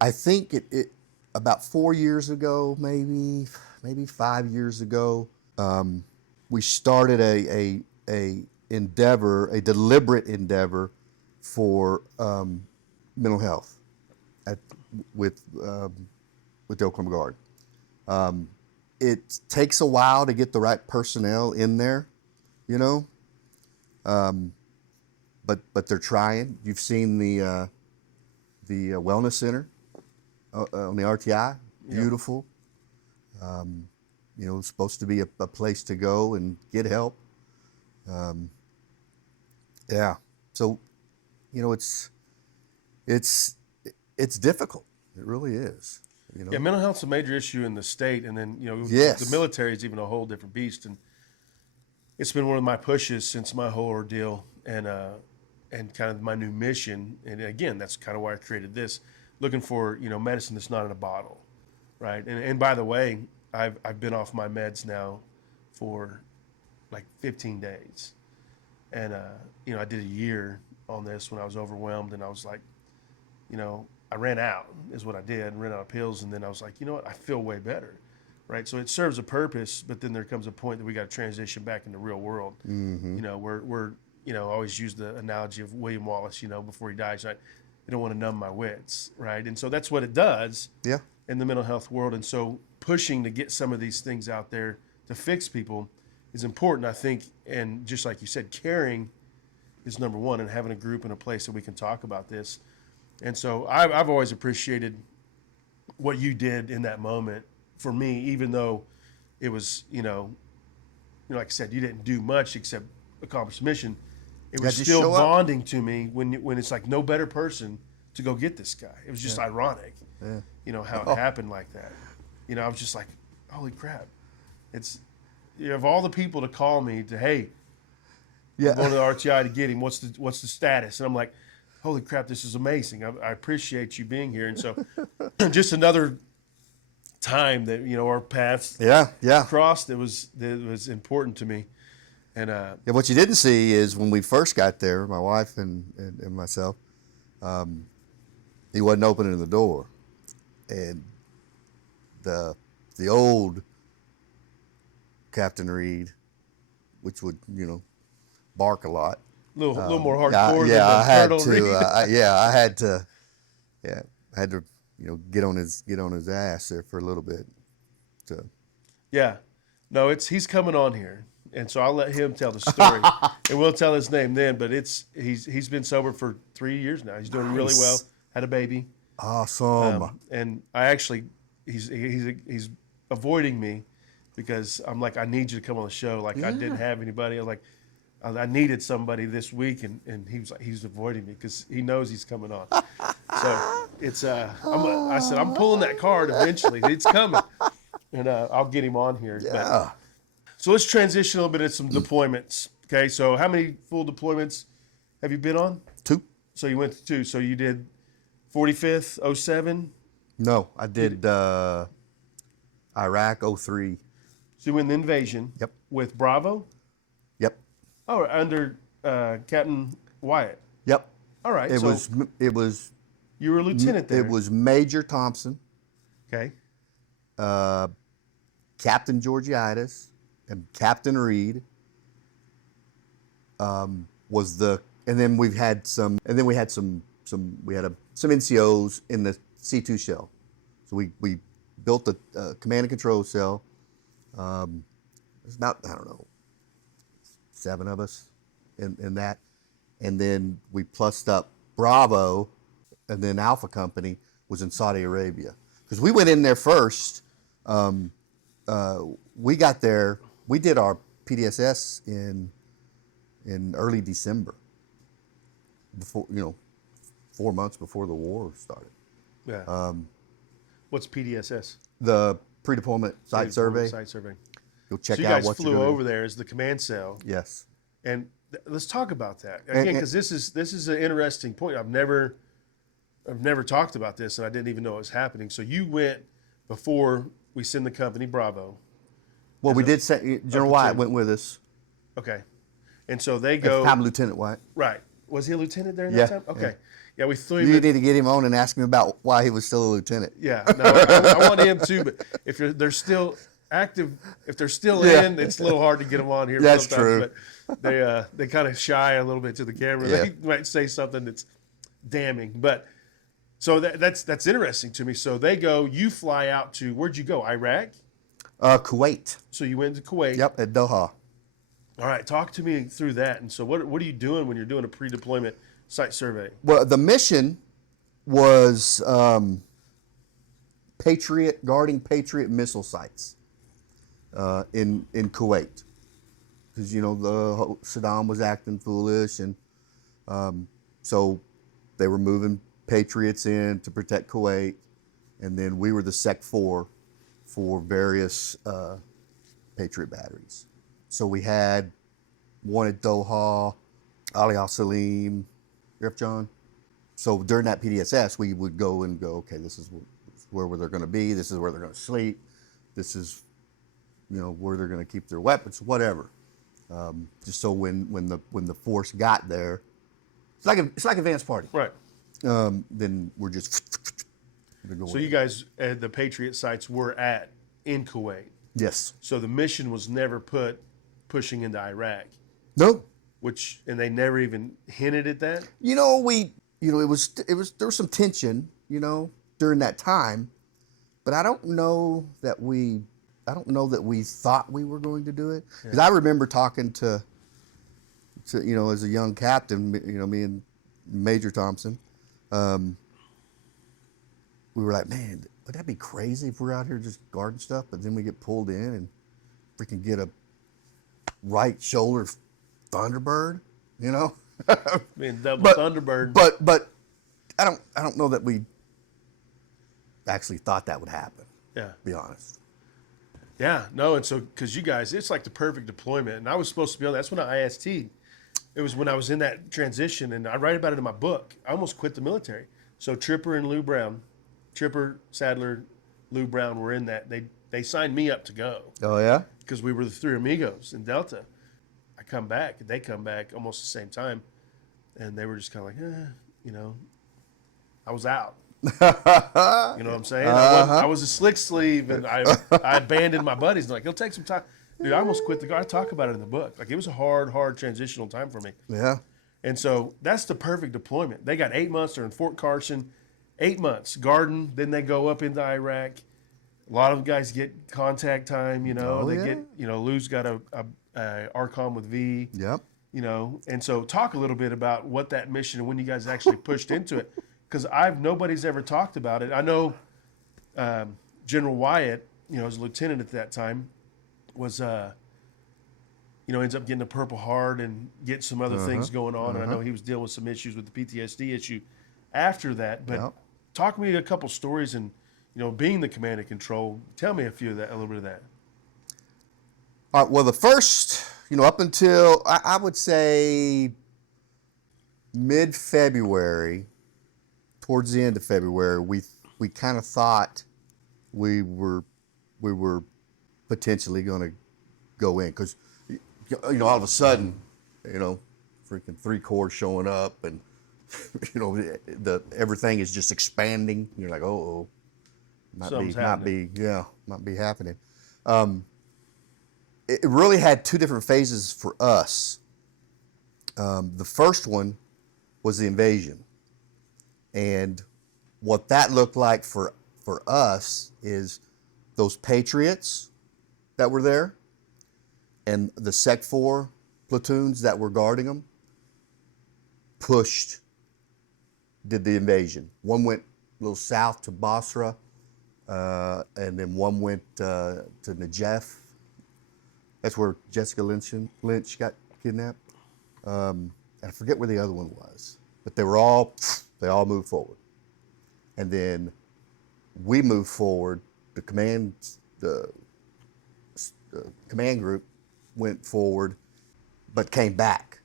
I think it about 4 years ago, maybe 5 years ago, we started a deliberate endeavor for mental health with the Oklahoma Guard. It takes a while to get the right personnel in there, but they're trying. You've seen the wellness center on the RTI, beautiful. It's supposed to be a place to go and get help. So, it's difficult. It really is. Yeah, mental health's a major issue in the state, and then Yes. the military is even a whole different beast. And it's been one of my pushes since my whole ordeal, and kind of my new mission. And again, that's kind of why I created this, looking for medicine that's not in a bottle, right? And by the way, I've been off my meds now for like 15 days, and I did a year on this when I was overwhelmed, and I was like, I ran out is what I did, ran out of pills, and then I was like, I feel way better, right? So it serves a purpose, but then there comes a point that we got to transition back into the real world. Mm-hmm. We're I always use the analogy of William Wallace, before he dies, right? I don't want to numb my wits, right? And so that's what it does in the mental health world. And so pushing to get some of these things out there to fix people is important, I think. And just like you said, caring is number one, and having a group and a place that we can talk about this. And so I've always appreciated what you did in that moment for me, even though it was, like I said, you didn't do much except accomplish the mission. It was still bonding to me when it's like no better person to go get this guy. It was just ironic, how it happened like that. I was just like, holy crap. It's, of all the people to call me to, hey, I'm going to the RTI to get him. What's the status? And I'm like, holy crap, this is amazing. I appreciate you being here. And so just another time that, our paths crossed, it was important to me. And what you didn't see is when we first got there, my wife and myself, he wasn't opening the door. And the old Captain Reed, which would, bark a lot. A little more hardcore than I had Colonel Reed. I had to get on his ass there for a little bit. No, he's coming on here, and so I'll let him tell the story, and we'll tell his name then. But he's been sober for 3 years now. He's doing really well. Had a baby. Awesome. And I actually he's avoiding me because I'm like, I need you to come on the show. Like I didn't have anybody. I was like, I needed somebody this week, and he was like, he's avoiding me because he knows he's coming on. So it's I said, I'm pulling that card eventually. It's coming, and I'll get him on here. Yeah. But, so let's transition a little bit to some deployments. Okay, so how many full deployments have you been on? 2. So you went to 2. So you did 45th, 07? No, I did Iraq 03. So you went in the invasion. Yep. With Bravo? Yep. Oh, under Captain Wyatt. Yep. All right. It was. You were a lieutenant there. It was Major Thompson. Okay. Captain Georgiitis and Captain Reed was the, and then we had some NCOs in the C2 shell. So we built a command and control cell. There's about, 7 of us in that. And then we plussed up Bravo, and then Alpha Company was in Saudi Arabia. Because we went in there first. We got there, we did our PDSS in early December, before 4 months before the war started. Yeah. What's PDSS? The pre-deployment site survey. Site survey. Go check so you out guys what flew you're doing. over there as the command cell. Yes. And let's talk about that again, because this is an interesting point. I've never I've never talked about this, and I didn't even know it was happening. So you went before we send the company Bravo. Well, we did say General Wyatt went with us. Okay. And so they At go. the time, Lieutenant Wyatt. Right. Was he a lieutenant during Yeah, that time? Okay. yeah. We threw You him need to get him on and ask him about why he was still a lieutenant. Yeah. No, I want him too, but if they're still active, if they're still in, it's a little hard to get them on here. That's sometimes, true. But they kind of shy a little bit to the camera. Yeah. They might say something that's damning. But so that's interesting to me. So they go, you fly out to, where'd you go? Iraq? Kuwait. So you went to Kuwait. Yep, at Doha. All right, talk to me through that. And so what are you doing when you're doing a pre-deployment site survey? Well, the mission was guarding Patriot missile sites in Kuwait, because Saddam was acting foolish, and so they were moving Patriots in to protect Kuwait, and then we were the Sec 4 for various Patriot batteries. So we had one at Doha, Ali Al Salim, John. So during that PDSS, we would go, okay, this is where they're going to be. This is where they're going to sleep. This is, where they're going to keep their weapons, whatever. Just so when the force got there, it's like advance party. Right. Then we're just. So you guys, the Patriot sites were in Kuwait. Yes. So the mission was never pushing into Iraq. No. And they never even hinted at that. There was some tension, during that time, but I don't know that we thought we were going to do it, because I remember talking to as a young captain, me and Major Thompson, we were like, man, would that be crazy if we're out here just guarding stuff, but then we get pulled in and freaking get a right shoulder Thunderbird, Being double Thunderbird. But I don't know that we actually thought that would happen. Yeah. To be honest. Yeah, no, and so because you guys, it's like the perfect deployment, and I was supposed to be on that. That's when I IST. It was when I was in that transition, and I write about it in my book. I almost quit the military. So Tripper, Sadler, Lou Brown were in that. They signed me up to go. Oh yeah. Because we were the three amigos in Delta. I come back, they come back almost the same time, and they were just kind of like, I was out. You know what I'm saying? I was a slick sleeve, and I abandoned my buddies. And like, it'll take some time. Dude, I almost quit the guard. I talk about it in the book. Like, it was a hard transitional time for me. Yeah. And so that's the perfect deployment. They got 8 months. They're in Fort Carson, 8 months guarding. Then they go up into Iraq. A lot of guys get contact time. Get. Lou's got a ARCOM with V. Yep. And so talk a little bit about what that mission and when you guys actually pushed into it, because nobody's ever talked about it. I know General Wyatt, as a lieutenant at that time, was ends up getting a Purple Heart and getting some other things going on. And I know he was dealing with some issues with the PTSD issue after that. But talk to me a couple stories, and being the command and control, tell me a little bit of that. All right, well, the first, up until, I would say mid-February, towards the end of February, we kind of thought we were potentially going to go in, because, all of a sudden, freaking 3 corps showing up, and, everything is just expanding. You're like, might be happening. It really had 2 different phases for us. The first one was the invasion. And what that looked like for us is those Patriots that were there and the Sec 4 platoons that were guarding them did the invasion. One went a little south to Basra, and then one went to Najaf. That's where Jessica Lynch got kidnapped. And I forget where the other one was, but they all moved forward. And then we moved forward. The command group went forward, but came back.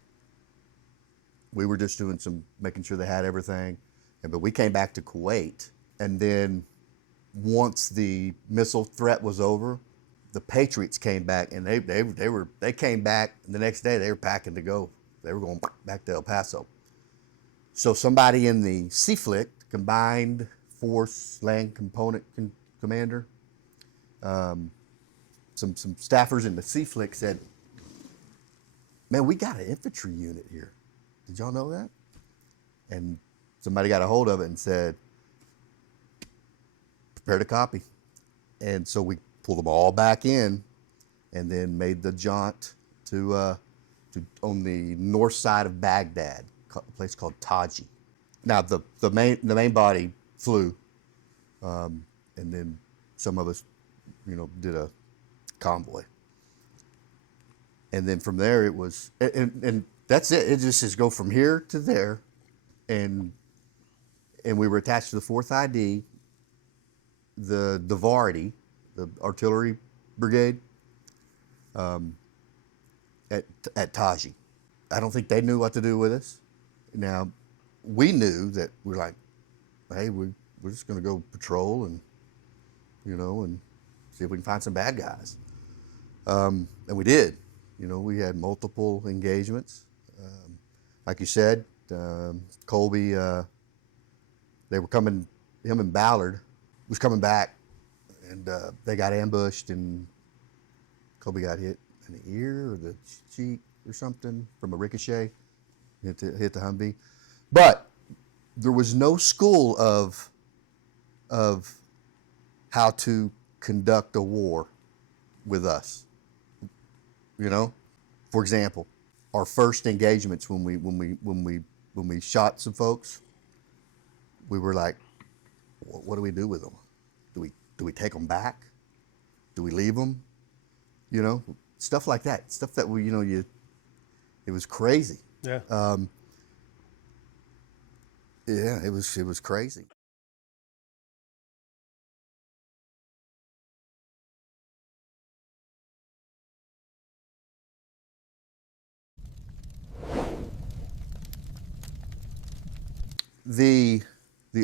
We were just doing making sure they had everything. but we came back to Kuwait, and then once the missile threat was over, the Patriots came back, and they came back, and the next day they were packing to go. They were going back to El Paso. So somebody in the CFLIC, Combined Force Land Component Commander, some staffers in the CFLIC said, "Man, we got an infantry unit here. Did y'all know that?" And somebody got a hold of it and said, "Prepare to copy." And so we pulled them all back in, and then made the jaunt to on the north side of Baghdad, a place called Taji. Now the main body flew, and then some of us, did a convoy. And then from there it was, and that's it. It just is go from here to there, and we were attached to the 4th ID, the Vardy, the artillery brigade, at Taji. I don't think they knew what to do with us. Now, we knew that we're like, hey, we're just going to go patrol and see if we can find some bad guys. And we did. We had multiple engagements. Like you said, Colby, they were coming, him and Ballard was coming back, and they got ambushed, and Colby got hit in the ear or the cheek or something from a ricochet, hit the Humvee. But there was no school of how to conduct a war with us. For example, our first engagements when we shot some folks, we were like, what do we do with them? Do we take them back? Do we leave them? Stuff like that. Stuff that it was crazy. Yeah. Yeah, it was crazy. The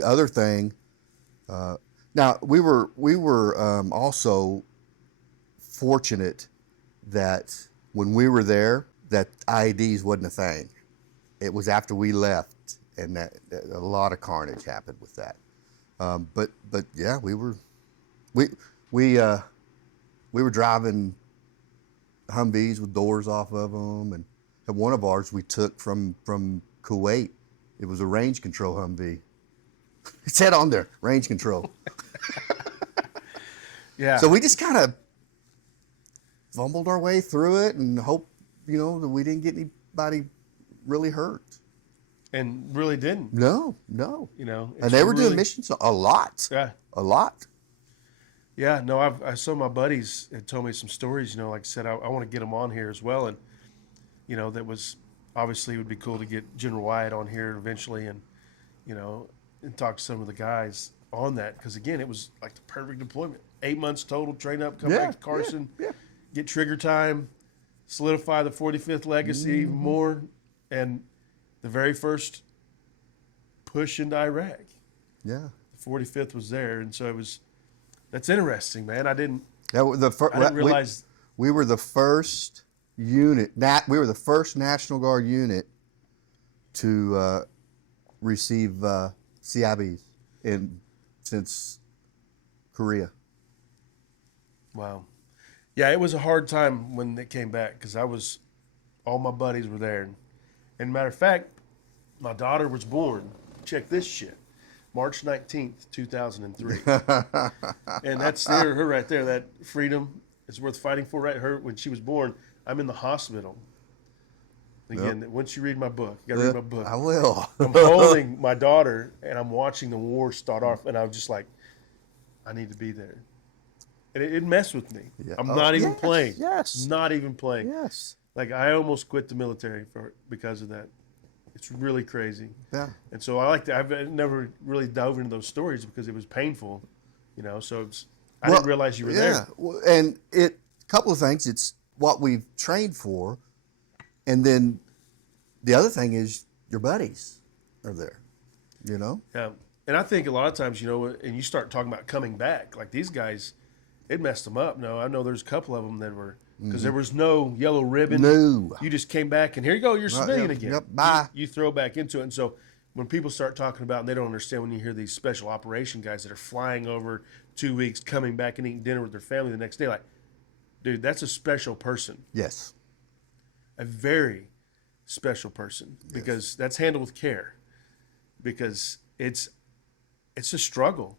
other thing, now we were also fortunate that when we were there, that IEDs wasn't a thing. It was after we left, and that a lot of carnage happened with that. But yeah, we were driving Humvees with doors off of them, and one of ours we took from Kuwait. It was a range control Humvee. It said on there, range control. Yeah. So we just kind of fumbled our way through it and hoped, that we didn't get anybody really hurt. And really didn't. No. And they were doing missions a lot. Yeah. A lot. Yeah, no, some of my buddies had told me some stories, like I said, I want to get them on here as well. And, that was, obviously it would be cool to get General Wyatt on here eventually and, and talk to some of the guys on that. Because, again, it was like the perfect deployment. 8 months total, train up, come back to Carson, get trigger time, solidify the 45th legacy even more. And the very first push into Iraq. Yeah. The 45th was there. And so that's interesting, man. I didn't realize we were the first unit. We were the first National Guard unit to receive CIBs since Korea. Wow. Yeah, it was a hard time when they came back because all my buddies were there. And matter of fact, my daughter was born. Check this shit. March 19th, 2003. And that's her right there. That freedom is worth fighting for, right? Her, when she was born, I'm in the hospital. Again, once you read my book, you got to read my book. I will. I'm holding my daughter, and I'm watching the war start off, and I'm just like, I need to be there. And it messed with me. Yeah. I'm not even playing. Yes. Not even playing. Yes. Like, I almost quit the military because of that. It's really crazy. Yeah. And so I've never really dove into those stories because it was painful, so I didn't realize you were there. Yeah, and a couple of things. It's what we've trained for, and then the other thing is your buddies are there. you know? Yeah. And I think a lot of times, and you start talking about coming back, like these guys, it messed them up. No, I know there's a couple of them that were, because there was no yellow ribbon. No. You just came back and here you go, you're civilian again. Yep, bye. You throw back into it. And so when people start talking about, and they don't understand when you hear these special operation guys that are flying over 2 weeks, coming back and eating dinner with their family the next day, like, dude, that's a special person. Yes. A very special person, because that's handled with care, because it's a struggle.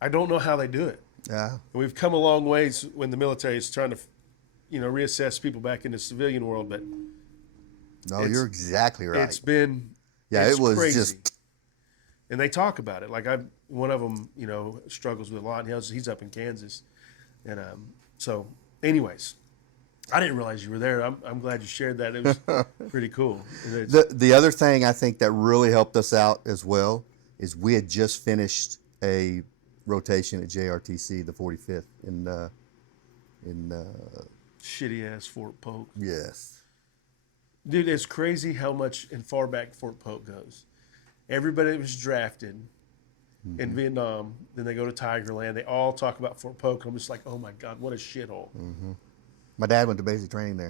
I don't know how they do it. Yeah. And we've come a long ways when the military is trying to, reassess people back in the civilian world. But no, you're exactly right. It's been it was crazy. Just. And they talk about it. Like one of them, struggles with a lot. And he's up in Kansas, and so, anyways, I didn't realize you were there. I'm glad you shared that. It was pretty cool. The other thing I think that really helped us out as well is we had just finished a rotation at JRTC, the 45th in shitty ass Fort Polk. Yes. Dude, it's crazy how much and far back Fort Polk goes. Everybody that was drafted in Vietnam, then they go to Tigerland. They all talk about Fort Polk. I'm just like, oh my God, what a shithole. Mm-hmm. My dad went to basic training there.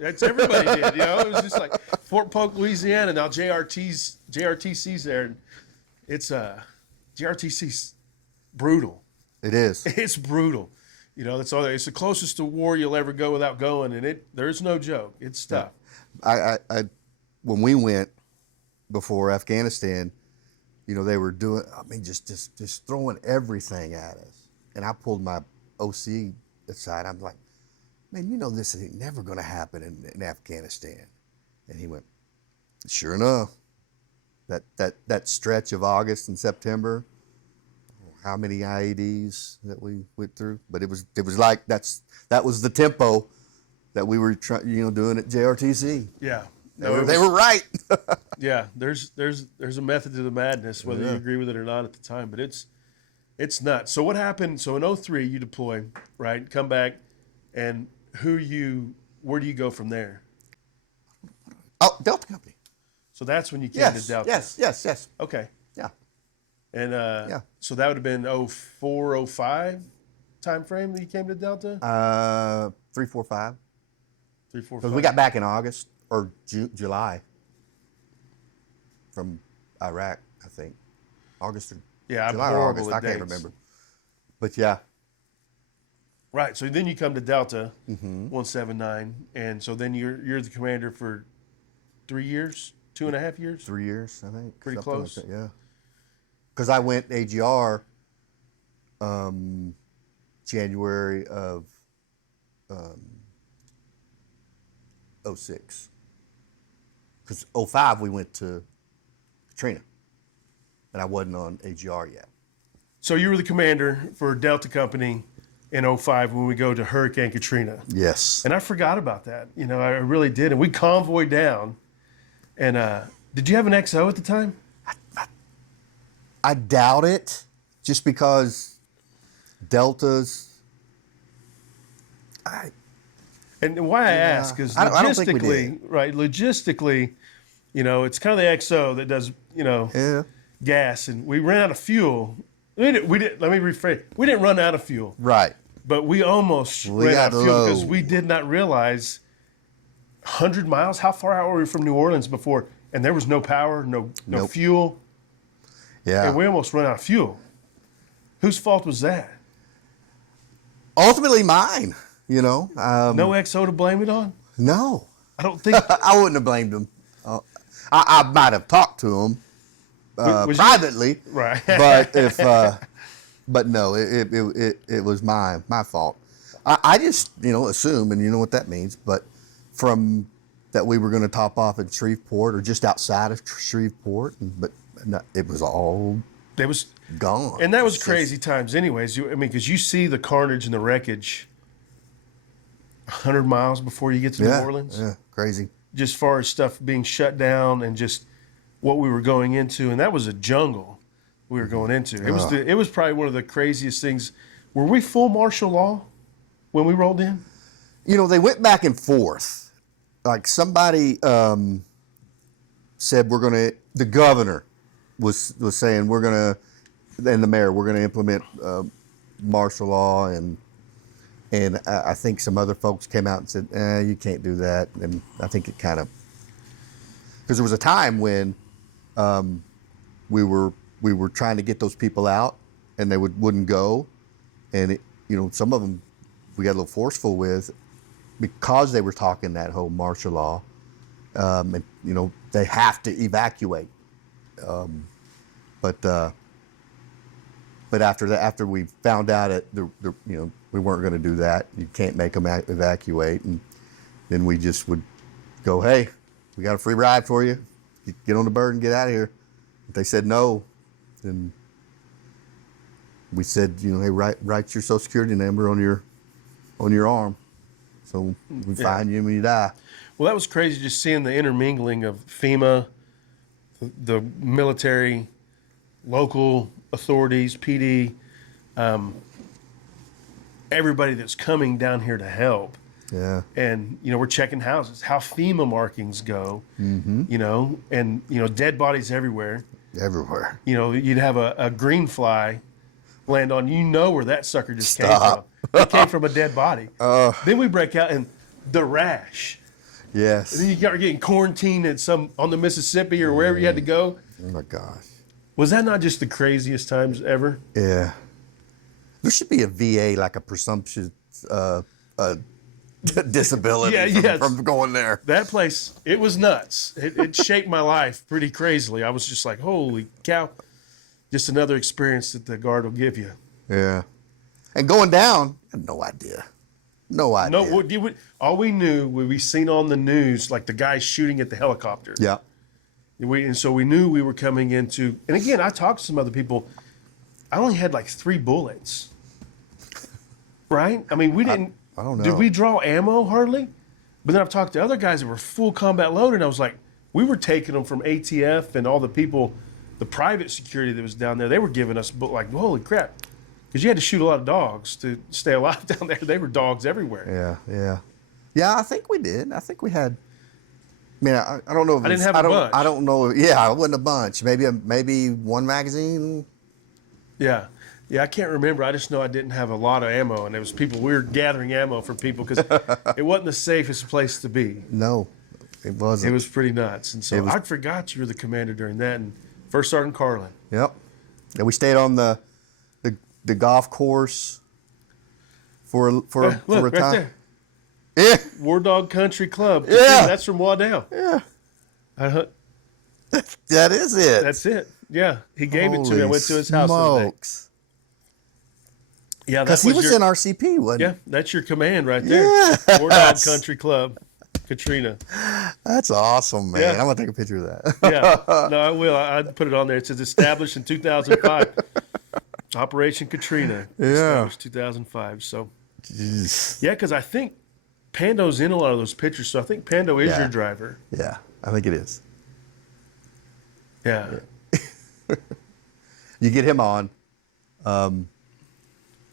That's everybody did. It was just like Fort Polk, Louisiana. Now JRTC's there, and it's JRTC's brutal. It is. It's brutal. That's all. It's the closest to war you'll ever go without going, and there's no joke. It's tough. I when we went before Afghanistan, they were doing. I mean, just throwing everything at us, and I pulled my OC aside. I'm like, man, this ain't never going to happen in Afghanistan. And he went, sure enough, that stretch of August and September, how many IEDs that we went through, but it was like that was the tempo that we were doing at JRTC. Yeah, they were right. Yeah, there's a method to the madness, whether you agree with it or not at the time, but it's nuts. So what happened? So in 2003 you deploy, right? Come back, and where do you go from there? Oh, Delta Company. So that's when you came to Delta. Yes. Okay. Yeah. And so that would have been 04, 05 time frame that you came to Delta? 3, 4, 5. 3, 4, 5. Because we got back in August or July from Iraq, I think. August or July or August, I can't remember. But yeah. Right. So then you come to Delta 179, and so then you're the commander for 3 years, 2.5 years? 3 years, I think. Pretty close. Like that, yeah. Because I went AGR January of 06. Because 05 we went to Katrina, and I wasn't on AGR yet. So you were the commander for Delta Company in 05 when we go to Hurricane Katrina. Yes. And I forgot about that. I really did. And we convoyed down. And did you have an XO at the time? I doubt it, just because Deltas. And why I ask is logistically, right? Logistically, it's kind of the XO that does, gas, and we ran out of fuel. We didn't. Let me rephrase. We didn't run out of fuel. Right. But we almost ran out of fuel because we did not realize 100 miles. How far out were we from New Orleans before? And there was no power, no fuel. Yeah. And we almost ran out of fuel. Whose fault was that? Ultimately mine, no XO to blame it on? No. I don't think. I wouldn't have blamed him. I might have talked to him privately. Right. But no, it was my fault. I just, assume, and you know what that means, but from that we were going to top off at Shreveport or just outside of Shreveport, but no, it was all gone. And that was crazy times anyways. Because you see the carnage and the wreckage 100 miles before you get to New Orleans. Yeah, crazy. Just far as stuff being shut down and just what we were going into. And that was a jungle we were going into. It was probably one of the craziest things. Were we full martial law when we rolled in? They went back and forth. Like somebody said the governor was saying and the mayor, we're gonna implement martial law, and I think some other folks came out and said, you can't do that. And I think it kind of, because there was a time when we were trying to get those people out, and they wouldn't go, and some of them we got a little forceful with, because they were talking that whole martial law, and they have to evacuate, but after we found out we weren't going to do that, you can't make them evacuate, and then we just would go, hey, we got a free ride for you, get on the bird and get out of here. If they said no, then we said, hey, write your Social Security number on your arm, so we find you when you die. Well, that was crazy, just seeing the intermingling of FEMA, the military, local authorities, PD, everybody that's coming down here to help. Yeah. And, we're checking houses, how FEMA markings go, and, dead bodies everywhere. Everywhere. You'd have a green fly land on, where that sucker just came from. It came from a dead body. Then we break out in the rash. Yes. And then you start getting quarantined on the Mississippi or wherever you had to go. Oh my gosh. Was that not just the craziest times ever? Yeah. There should be a VA, like a presumption disability from going there. That place, it was nuts. It shaped my life pretty crazily. I was just like, holy cow. Just another experience that the Guard will give you. Yeah. And going down, I had no idea. No idea. No, all we knew, we seen on the news, like the guy shooting at the helicopter. Yeah. And so we knew we were coming into, and again, I talked to some other people. I only had like 3 bullets. Right? I mean, we didn't. I don't know. Did we draw ammo hardly? But then I've talked to other guys that were full combat loaded, and I was like, we were taking them from ATF and all the people, the private security that was down there. They were giving us, like, holy crap. Because you had to shoot a lot of dogs to stay alive down there. They were dogs everywhere. Yeah. Yeah, I think we did. I think we had. I mean, I don't know. If I didn't have a bunch. I don't know. Yeah, it wasn't a bunch. Maybe one magazine. Yeah, I can't remember. I just know I didn't have a lot of ammo, and it was people. We were gathering ammo from people because it wasn't the safest place to be. No, it wasn't. It was pretty nuts, and so I forgot you were the commander during that, and First Sergeant Carlin. Yep, and we stayed on the golf course for a right time. There. Yeah. War Dog Country Club. Yeah. That's from Waddell. Yeah. That is it. That's it. Yeah. He gave it to me. I went to his house the Yeah, because he was in RCP, wasn't he? Yeah, that's your command right there. Yes. War Dog Country Club, Katrina. That's awesome, man. Yeah. I'm going to take a picture of that. Yeah. No, I will. I put it on there. It says established in 2005. Operation Katrina. Established 2005. So, jeez. Yeah, because I think Pando's in a lot of those pictures, so I think Pando is your driver. Yeah, I think it is. Yeah. You get him on,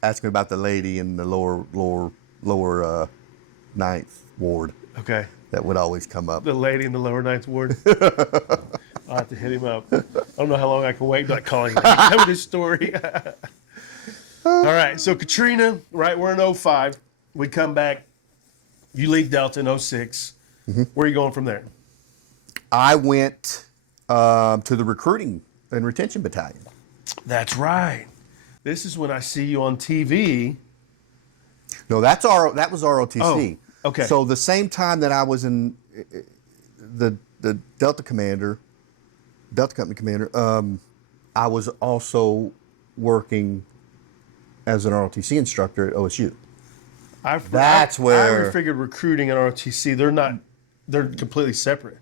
ask me about the lady in the lower ninth ward. Okay. That would always come up. The lady in the lower ninth ward. I'll have to hit him up. I don't know how long I can wait without calling him. Tell me this story. All right, so Katrina, right, we're in 05. We come back. You leave Delta in 06. Mm-hmm. Where are you going from there? I went to the recruiting and retention battalion. That's right. This is when I see you on TV. No, that was ROTC. Oh, okay. So the same time that I was in the Delta Company commander, I was also working as an ROTC instructor at OSU. I figured recruiting and ROTC, they're completely separate.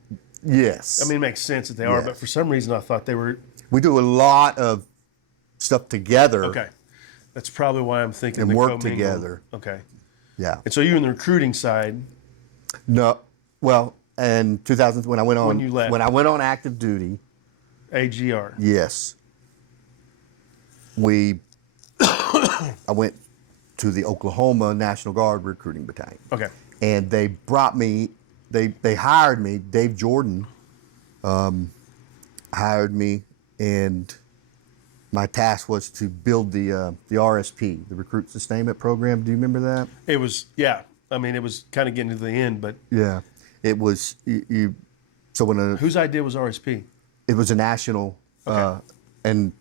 Yes. I mean, it makes sense that they are, but for some reason I thought they were. We do a lot of stuff together. Okay. That's probably why I'm thinking and work together. Okay. Yeah. And so you in the recruiting side. No. Well, in 2000, when I went on active duty. AGR. Yes. I went to the Oklahoma National Guard Recruiting Battalion. Okay. And they brought me, they hired me, Dave Jordan hired me and my task was to build the RSP, the Recruit Sustainment Program. Do you remember that? It was, yeah. I mean, it was kind of getting to the end, but Yeah, it was. So when whose idea was RSP? it was a national, Okay. and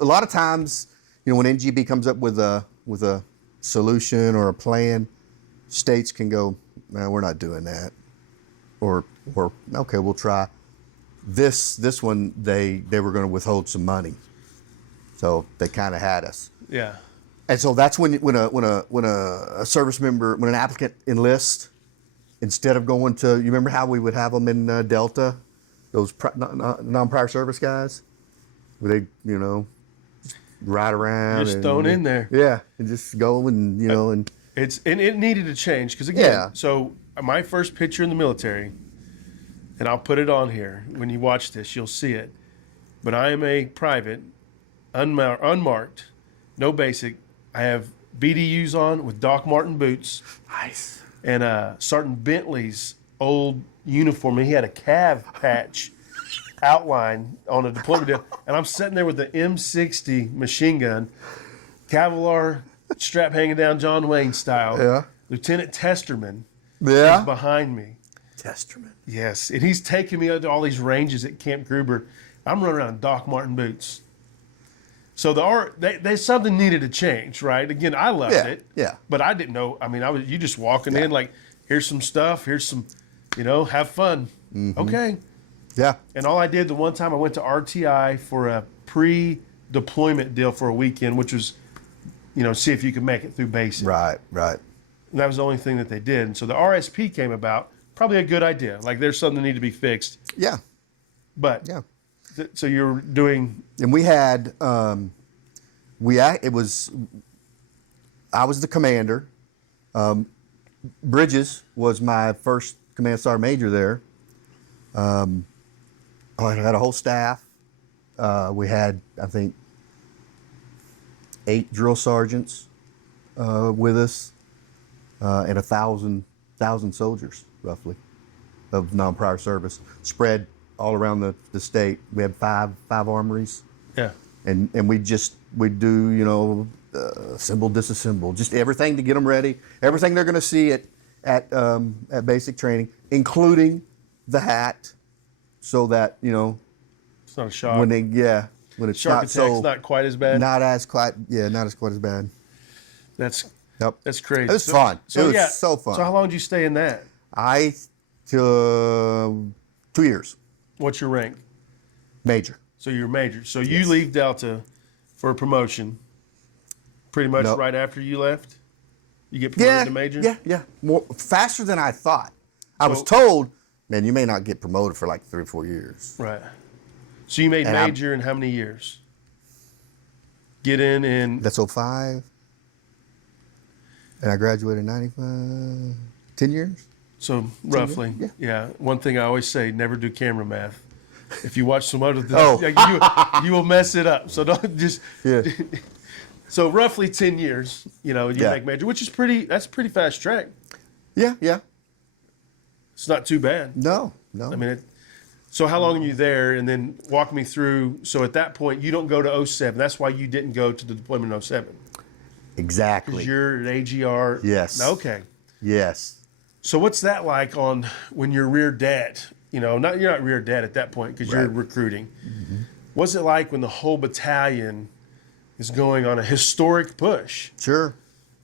a lot of times, when NGB comes up with a solution or a plan, states can go, "Man, we're not doing that," or okay, we'll try. This one, they were going to withhold some money, so they kind of had us. Yeah. And so that's when a service member, when an applicant enlists, instead of going to, you remember how we would have them in Delta, those non-prior service guys, where they ride around, Just thrown in there. yeah, and just go and and It needed to change because again, Yeah. so my first picture in the military, and I'll put it on here. When you watch this, you'll see it. But I am a private, unmarked, no basic. I have BDUs on with Doc Martin boots nice. and Sergeant Bentley's old uniform. He had a calf patch outline on a deployment deal, and I'm sitting there with the M60 machine gun, Kevlar strap hanging down John Wayne style. Yeah. Lieutenant Testerman Yeah. is behind me. Testament. Yes, and he's taking me to all these ranges at Camp Gruber. I'm running around in Doc Martin boots. So there's something needed to change, right? Again, I loved Yeah, it. yeah. But I didn't know. I mean, you just walking in like, here's some stuff, here's some, have fun. Okay. Yeah. And all I did the one time I went to RTI for a pre-deployment deal for a weekend, which was, see if you could make it through basic. Right. Right. And that was the only thing that they did. And so the RSP came about. Probably a good idea. Like there's something that needed to be fixed. Yeah. But Yeah. So you're doing. And we had, I was the commander. Bridges was my first command sergeant major there. I had a whole staff. We had, I think, 8 drill sergeants with us, and 1,000 soldiers, roughly, of non-prior service, spread all around the state. We had five armories, Yeah. and we'd do assemble, disassemble, just everything to get them ready, everything they're going to see at basic training, including the hat, so that It's not a shock. when it's Shark not attack's so not quite as bad. not as quite as bad. That's Yep. crazy. It was fun. It was so fun. So how long did you stay in that? I 2 years, What's your rank? major. So you're major. So you leave Delta for a promotion. Pretty much Nope. right after you left, you get promoted to major. Yeah, more faster than I thought. I was So- told, man, you may not get promoted for like 3 or 4 years. Right. So you made And major in how many years? Get in That's 05. And I graduated in 95, 10 years. so roughly. Yeah. Yeah. One thing I always say: never do camera math. If you watch some other things, Oh. you will mess it up. So don't just. Yeah. So roughly 10 years, you Yeah. make major, which is that's pretty fast track. Yeah. It's not too bad. No. I mean, so how long are you there? And then walk me through. So at that point, you don't go to 07. That's why you didn't go to the deployment in 07. Exactly. Because you're at AGR. Yes. Okay. Yes. So what's that like on when you're rear dad? You're not rear dad at that point because you're Right. recruiting. What's it like when the whole battalion is going on a historic push? Sure.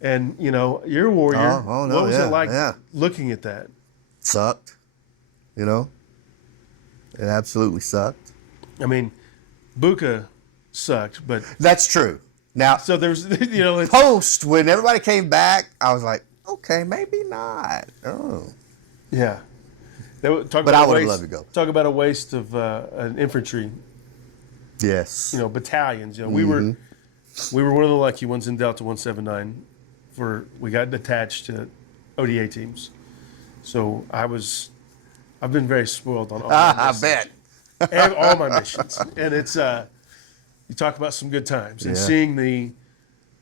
And you're a warrior. Oh, no, what was yeah, it like yeah. looking at that? Sucked. It absolutely sucked. I mean, Buka sucked, but That's true. Now, so there's it's, post, when everybody came back, I was like, okay, maybe not. Oh. yeah. Talk But about I a would've waste- loved to go. Talk about a waste of an infantry, Yes. battalions. We were one of the lucky ones in Delta 179. We got attached to ODA teams, so I've been very spoiled on all my I missions. bet. All my missions, and it's you talk about some good times and Yeah. seeing the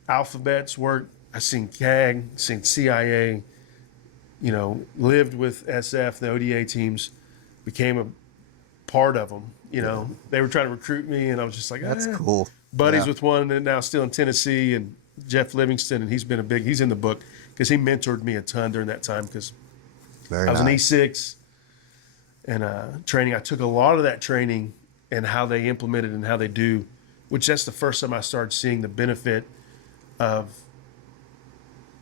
alphabets work. I've seen CAG, seen CIA. Lived with SF, the ODA teams, became a part of them. You know, they were trying to recruit me, and I was just like, That's cool. Buddies Yeah. with one, and now still in Tennessee, and Jeff Livingston, and he's in the book because he mentored me a ton during that time because Very I was nice. an E6 and training. I took a lot of that training and how they implement it and how they do, which that's the first time I started seeing the benefit of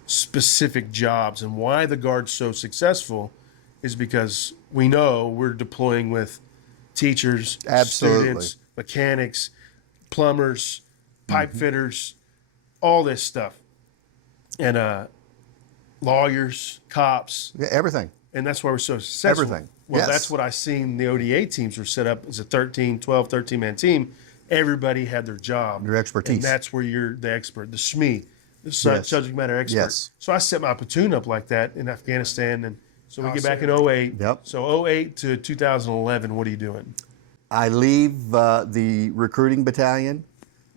specific jobs and why the Guard's so successful is because we know we're deploying with teachers, Absolutely. students, mechanics, plumbers, pipe fitters, all this stuff, and lawyers, cops, Yeah, everything. and that's why we're so successful. Everything. Well, Yes. that's what I seen the ODA teams were set up as a 13-man team. Everybody had their job. Your expertise. And that's where you're the expert, the SME, the Yes. subject matter expert. Yes. So I set my platoon up like that in Afghanistan. And so we get back in 08. Yep. So 08 to 2011, what are you doing? I leave the recruiting battalion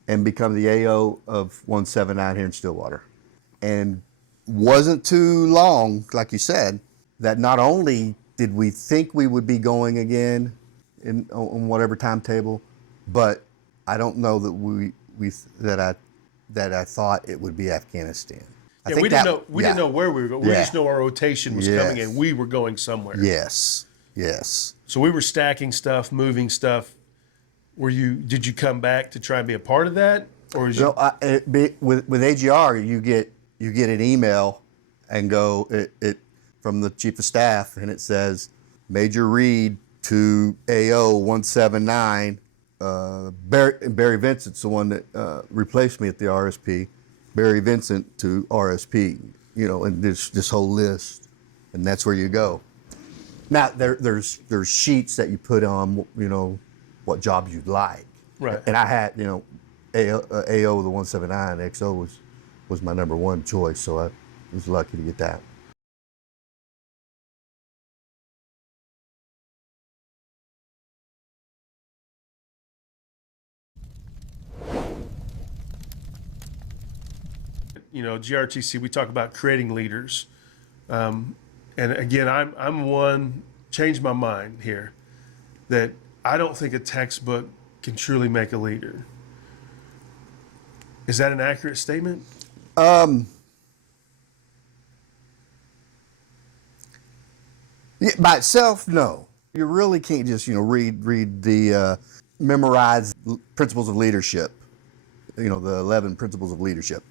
and become the AO of 179 here in Stillwater. And wasn't too long, like you said, that not only did we think we would be going again on whatever timetable, but I don't know that that I thought it would be Afghanistan. Yeah, we didn't know where we were going. We Yeah. just know our rotation was Yes. coming and we were going somewhere. Yes, yes. So we were stacking stuff, moving stuff. Did you come back to try and be a part of that? Or is No, with AGR, you get an email and go it from the chief of staff, and it says Major Reed to AO 179. Barry Vincent's the one that replaced me at the RSP. Barry Vincent to RSP, and this whole list, and that's where you go. Now there's sheets that you put on, what jobs you'd like. Right. And I had, AO the 179 XO was my number one choice, so I was lucky to get that. GRTC, we talk about creating leaders. And again, I'm one, change my mind here, that I don't think a textbook can truly make a leader. Is that an accurate statement? Yeah, by itself, no. You really can't just, read the memorize principles of leadership, the 11 principles of leadership.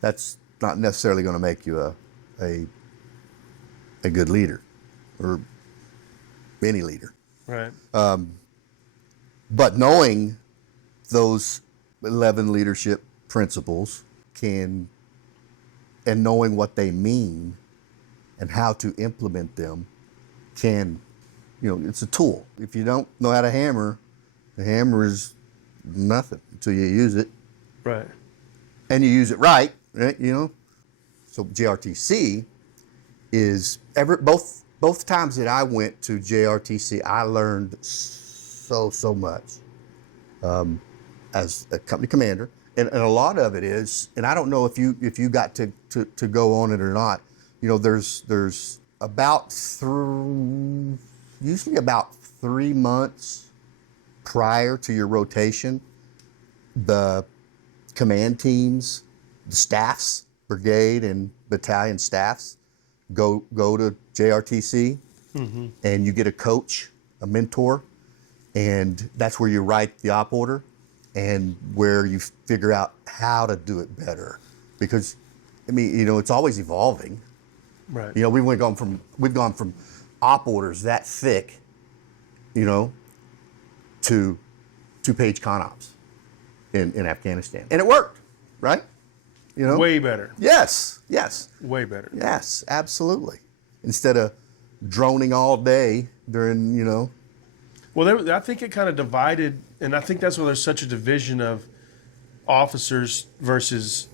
That's not necessarily going to make you a good leader or any leader. Right. But knowing those 11 leadership principles and knowing what they mean and how to implement them it's a tool. If you don't know how to hammer, the hammer is nothing until you use it. Right. And you use it right? So JRTC is both times that I went to JRTC, I learned so much as a company commander, and a lot of it is, and I don't know if you got to go on it or not. There's usually about 3 months prior to your rotation, the command teams, the staffs, brigade and battalion staffs go to JRTC, and you get a coach, a mentor, and that's where you write the op order and where you figure out how to do it better. Because, it's always evolving. Right. We've gone from op orders that thick, to 2-page con ops in Afghanistan. And it worked, right? Way better. Yes. Way better. Yes, absolutely. Instead of droning all day during, Well, I think it kind of divided, and I think that's why there's such a division of officers versus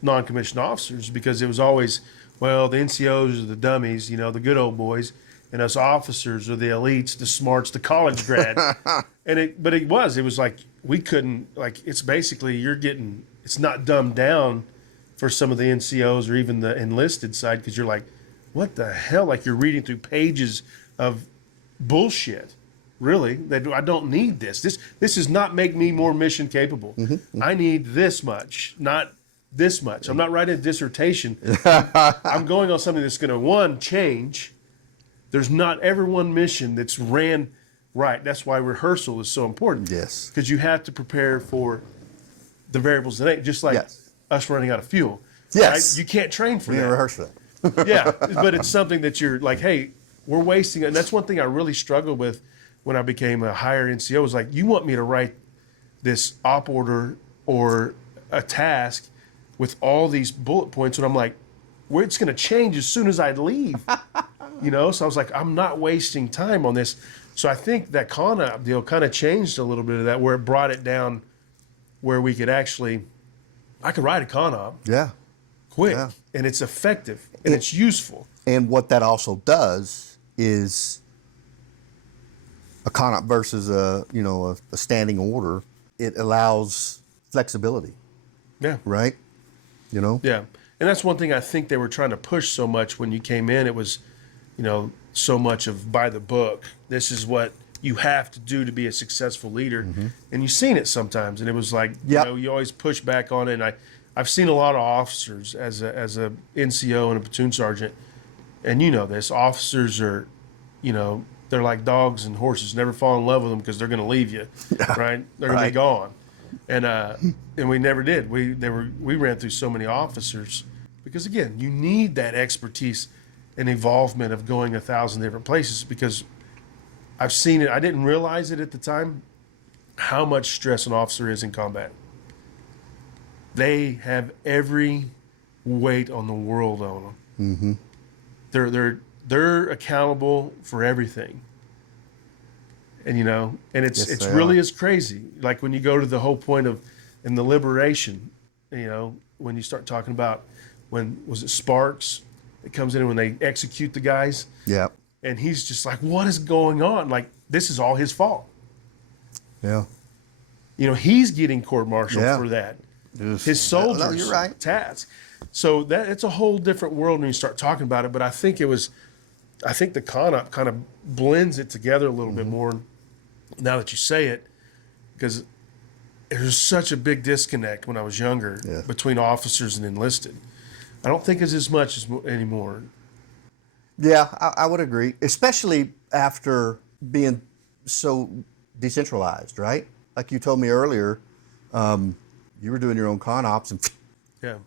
non-commissioned officers, because it was always, well, the NCOs are the dummies, the good old boys, and us officers are the elites, the smarts, the college grads. But it was like we couldn't, like, it's basically it's not dumbed down for some of the NCOs or even the enlisted side, because you're like, what the hell? Like, you're reading through pages of bullshit. really. I don't need this. This does not make me more mission capable. I need this much, not this much. I'm not writing a dissertation. I'm going on something that's going to, one, change. There's not ever one mission that's ran right. That's why rehearsal is so important. Yes. Because you have to prepare for the variables that ain't, just like us running out of fuel. Yes. Right? You can't train for We that. didn't rehearse for that. Yeah, but it's something that you're like, hey, we're wasting it. And that's one thing I really struggled with when I became a higher NCO was like, you want me to write this op order or a task with all these bullet points, and I'm like, well, it's going to change as soon as I leave. So I was like, I'm not wasting time on this. So I think that con op deal kind of changed a little bit of that, where it brought it down where we could actually, I could write a con op quick, and it's effective, and it's useful. And what that also does is a con op versus a standing order. It allows flexibility. Yeah. Right. Yeah. And that's one thing I think they were trying to push so much when you came in. It was, so much of by the book. This is what you have to do to be a successful leader. And you've seen it sometimes. And it was like, you always push back on it. And I've seen a lot of officers as a NCO and a platoon sergeant. And this, officers are, they're like dogs and horses. Never fall in love with them because they're going to leave you, right? They're going to be gone. And we never did. We ran through so many officers because, again, you need that expertise and involvement of going 1,000 different places, because I've seen it. I didn't realize it at the time how much stress an officer is in combat. They have every weight on the world on them. They're accountable for everything. And and it's really as crazy. Like when you go to the whole point of in the liberation, when you start talking about when was it Sparks that comes in when they execute the guys. Yeah. And he's just like, what is going on? Like, this is all his fault. Yeah. He's getting court-martialed for that. His soldiers. No, you're right. Task. So it's a whole different world when you start talking about it. But I think the con op kind of blends it together a little bit more now that you say it, because there's such a big disconnect when I was younger between officers and enlisted. I don't think it's as much anymore. Yeah, I would agree, especially after being so decentralized, right? Like you told me earlier, you were doing your own con ops and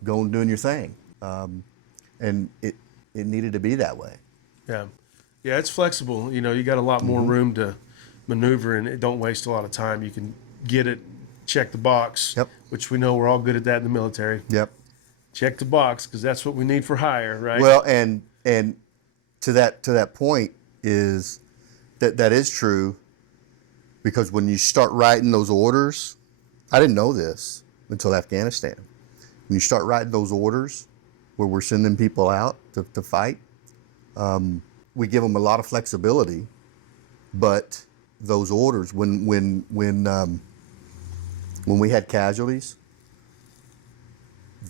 going doing your thing, and it needed to be that way. Yeah, it's flexible. You got a lot more room to maneuver, and it don't waste a lot of time. You can get it, check the box, which we know we're all good at that in the military. Yep. Check the box because that's what we need for hire, right? Well, and to that point is that is true, because when you start writing those orders, I didn't know this until Afghanistan. When you start writing those orders where we're sending people out to fight, we give them a lot of flexibility, but those orders, when we had casualties,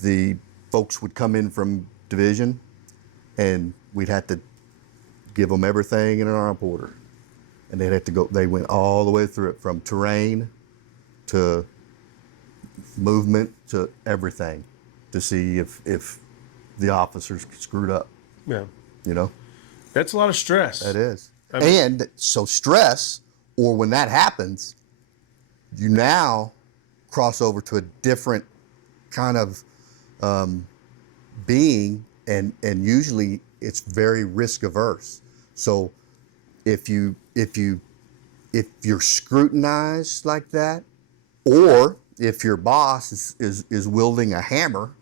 the folks would come in from division, and we'd have to give them everything in an op order, and they'd have to go. They went all the way through it, from terrain to movement to everything, to see if the officers screwed up. Yeah. That's a lot of stress. That is. And so stress, or when that happens, you now cross over to a different kind of being, and usually it's very risk averse. So if you're scrutinized like that, or if your boss is wielding a hammer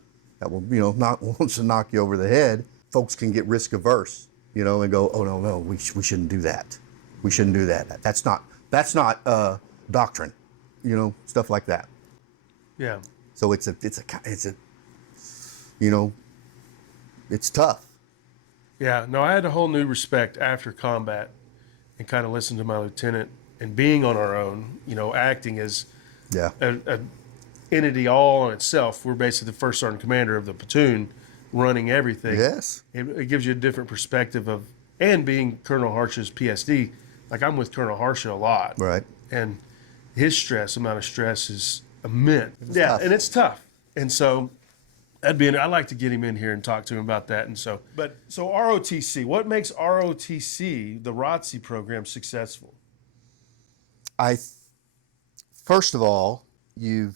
that will wants to knock you over the head, folks can get risk averse, and go, oh no, we shouldn't do that. We shouldn't do that. That's not doctrine, stuff like that. Yeah. So it's tough. Yeah. No, I had a whole new respect after combat, and kind of listened to my lieutenant, and being on our own, acting as a entity all on itself. We're basically the first sergeant commander of the platoon, running everything. Yes. It gives you a different perspective of, and being Colonel Harsh's PSD, like I'm with Colonel Harsha a lot. Right. And his amount of stress is immense. Yeah, tough. and it's tough. And so I'd like to get him in here and talk to him about that. And so ROTC, what makes ROTC, the ROTC program, successful? First of all, you've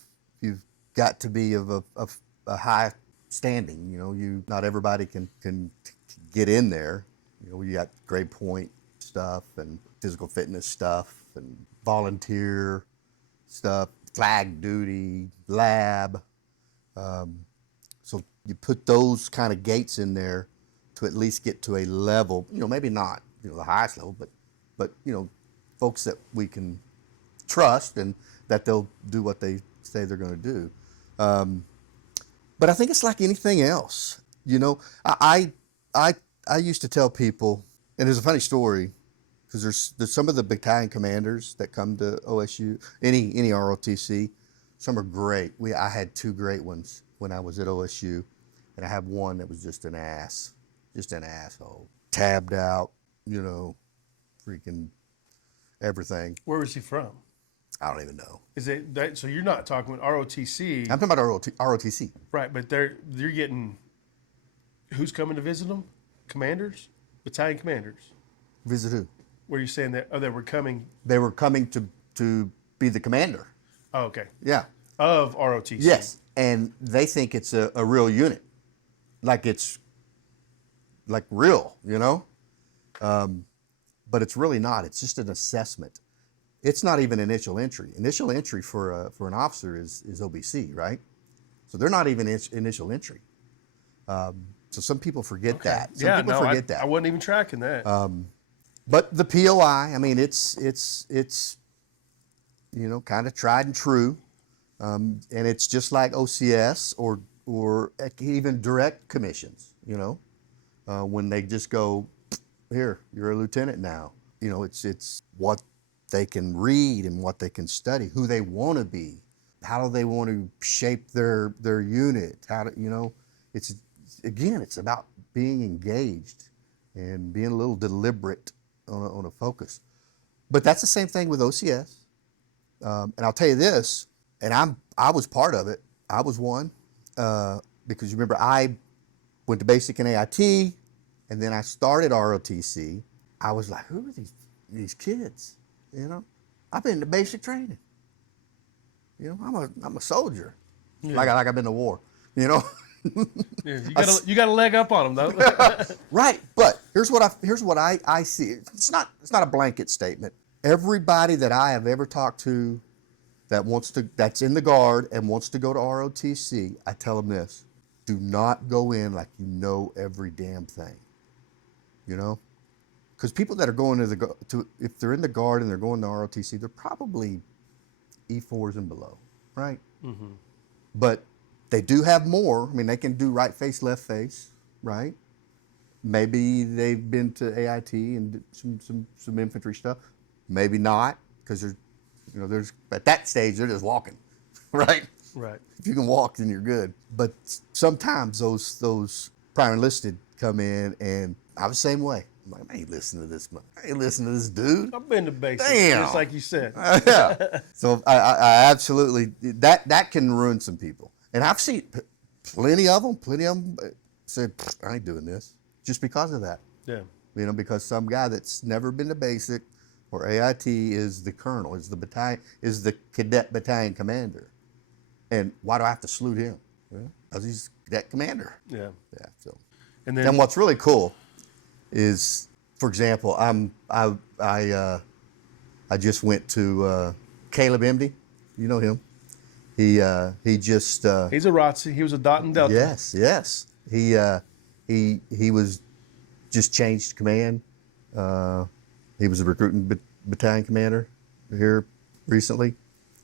got to be of a high standing. Not everybody can get in there. You got grade point stuff and physical fitness stuff and volunteer stuff, flag duty, lab. So you put those kind of gates in there to at least get to a level, maybe not, the highest level, but folks that we can trust and that they'll do what they say they're going to do. But I think it's like anything else. I used to tell people, and there's a funny story, because there's some of the battalion commanders that come to OSU, any ROTC. Some are great. I had 2 great ones when I was at OSU, and I have one that was just an asshole, tabbed out, freaking everything. Where was he from? I don't even know. Is it that? So you're not talking about ROTC? I'm talking about ROTC. Right, but you're getting who's coming to visit them? Commanders, battalion commanders. Visit who? Were you saying that? Oh, they were coming. They were coming to be the commander. Oh, okay. Yeah. Of ROTC. Yes, and they think it's a real unit, like it's like real, but it's really not. It's just an assessment. It's not even initial entry. Initial entry for an officer is OBC, right? So they're not even initial entry. So some people forget that. Some people forget that. I wasn't even tracking that. But the POI, I mean, it's kind of tried and true, and it's just like OCS or even direct commissions. When they just go, here, you're a lieutenant now. It's what they can read and what they can study, who they want to be, how do they want to shape their unit, it's about being engaged and being a little deliberate on a focus. But that's the same thing with OCS. And I'll tell you this, and I was part of it. I was one, because you remember I went to basic and AIT, and then I started ROTC. I was like, who are these kids? I've been to basic training. I'm a soldier, like I've been to war. Yeah, you got a leg up on them though. Right, but here's what I see. It's not a blanket statement. Everybody that I have ever talked to that's in the Guard and wants to go to ROTC, I tell them this: do not go in like you know every damn thing. Because people that are going if they're in the Guard and they're going to ROTC, they're probably E4s and below, right? Mm-hmm. But they do have more. I mean, they can do right face, left face, right? Maybe they've been to AIT and did some infantry stuff. Maybe not, because there's at that stage they're just walking, right? Right. If you can walk, then you're good. But sometimes those prior enlisted come in, and I was the same way. I'm like, I ain't listening to this. I ain't listening to this dude. I've been to basics, Damn. just like you said. Yeah. So I absolutely that can ruin some people, and I've seen plenty of them said, I ain't doing this, just because of that. Yeah. Because some guy that's never been to basic or AIT is the colonel, is the cadet battalion commander, and why do I have to salute him? Well, because he's cadet commander. Yeah. Yeah. So, and what's really cool is, for example, I just went to Caleb Emdy. You know him. He's a ROTC. He was a Dot and Delta. Yes. He was just changed command. He was a recruiting battalion commander here recently.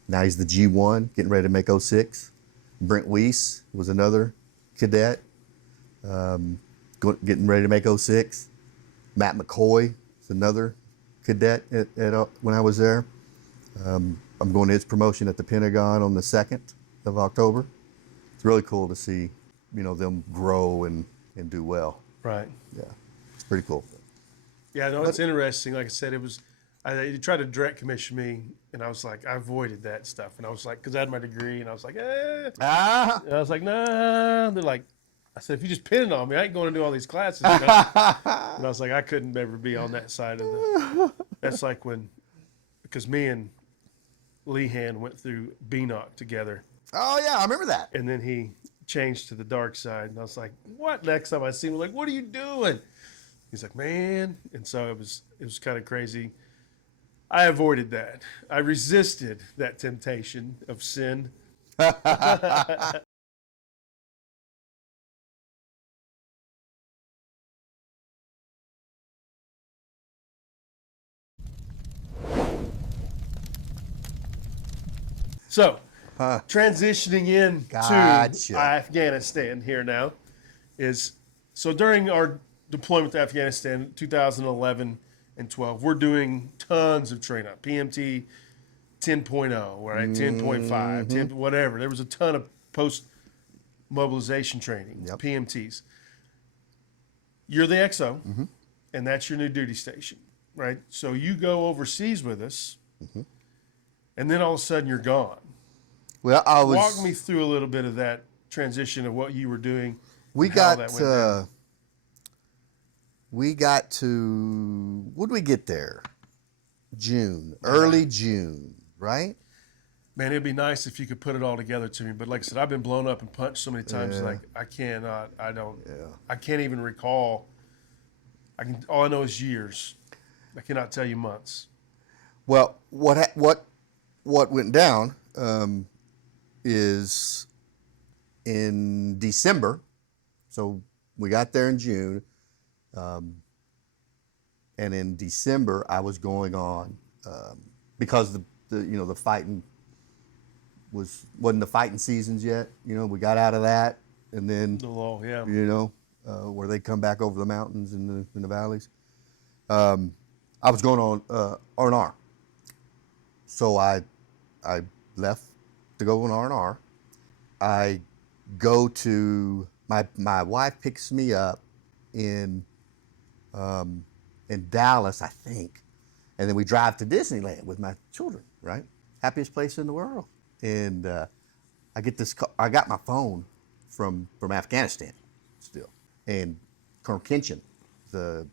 Now he's the G1, getting ready to make 06. Brent Weiss was another cadet, getting ready to make 06. Matt McCoy is another cadet when I was there. I'm going to his promotion at the Pentagon on the 2nd of October. It's really cool to see, them grow and do well. Right. Yeah, it's pretty cool. Yeah, no, it's interesting. Like I said, it was They tried to direct commission me, and I was like, I avoided that stuff. And I was like, because I had my degree, and I was like, Ah. And I was like, nah. They're like, I said, if you just pin it on me, I ain't going to do all these classes. And I was like, I couldn't ever be on that side of the. That's like when, because me and Lehan went through BNOC together, Oh yeah, I remember that. and then he changed to the dark side, and I was like, what? Next time I see him, like, what are you doing? He's like, man, and so it was kind of crazy. I avoided that. I resisted that temptation of sin. So, transitioning into Gotcha. Afghanistan here now is, so during our deployment to Afghanistan 2011 and 12, we're doing tons of training, PMT 10.0, right? 10.5, 10, whatever. There was a ton of post mobilization training, Yep. PMTs. You're the XO, and that's your new duty station, right? So you go overseas with us, and then all of a sudden you're gone. Well, I was. Walk me through a little bit of that transition of what you were doing. We and how got. that went down. We got to. When did we get there? June, early June, right? Man, it'd be nice if you could put it all together to me. But like I said, I've been blown up and punched so many times. Yeah. Like I cannot. I don't. Yeah. I can't even recall. All I know is years. I cannot tell you months. Well, what went down is in December. So we got there in June, and in December I was going on because the fighting wasn't the fighting seasons yet. We got out of that, and then The law, yeah. where they come back over the mountains in the valleys. I was going on R&R. So I left to go on R&R. I go to my wife picks me up in Dallas, I think, and then we drive to Disneyland with my children. Right, happiest place in the world. And I get this call. I got my phone from Afghanistan still, and Colonel Kinchin, the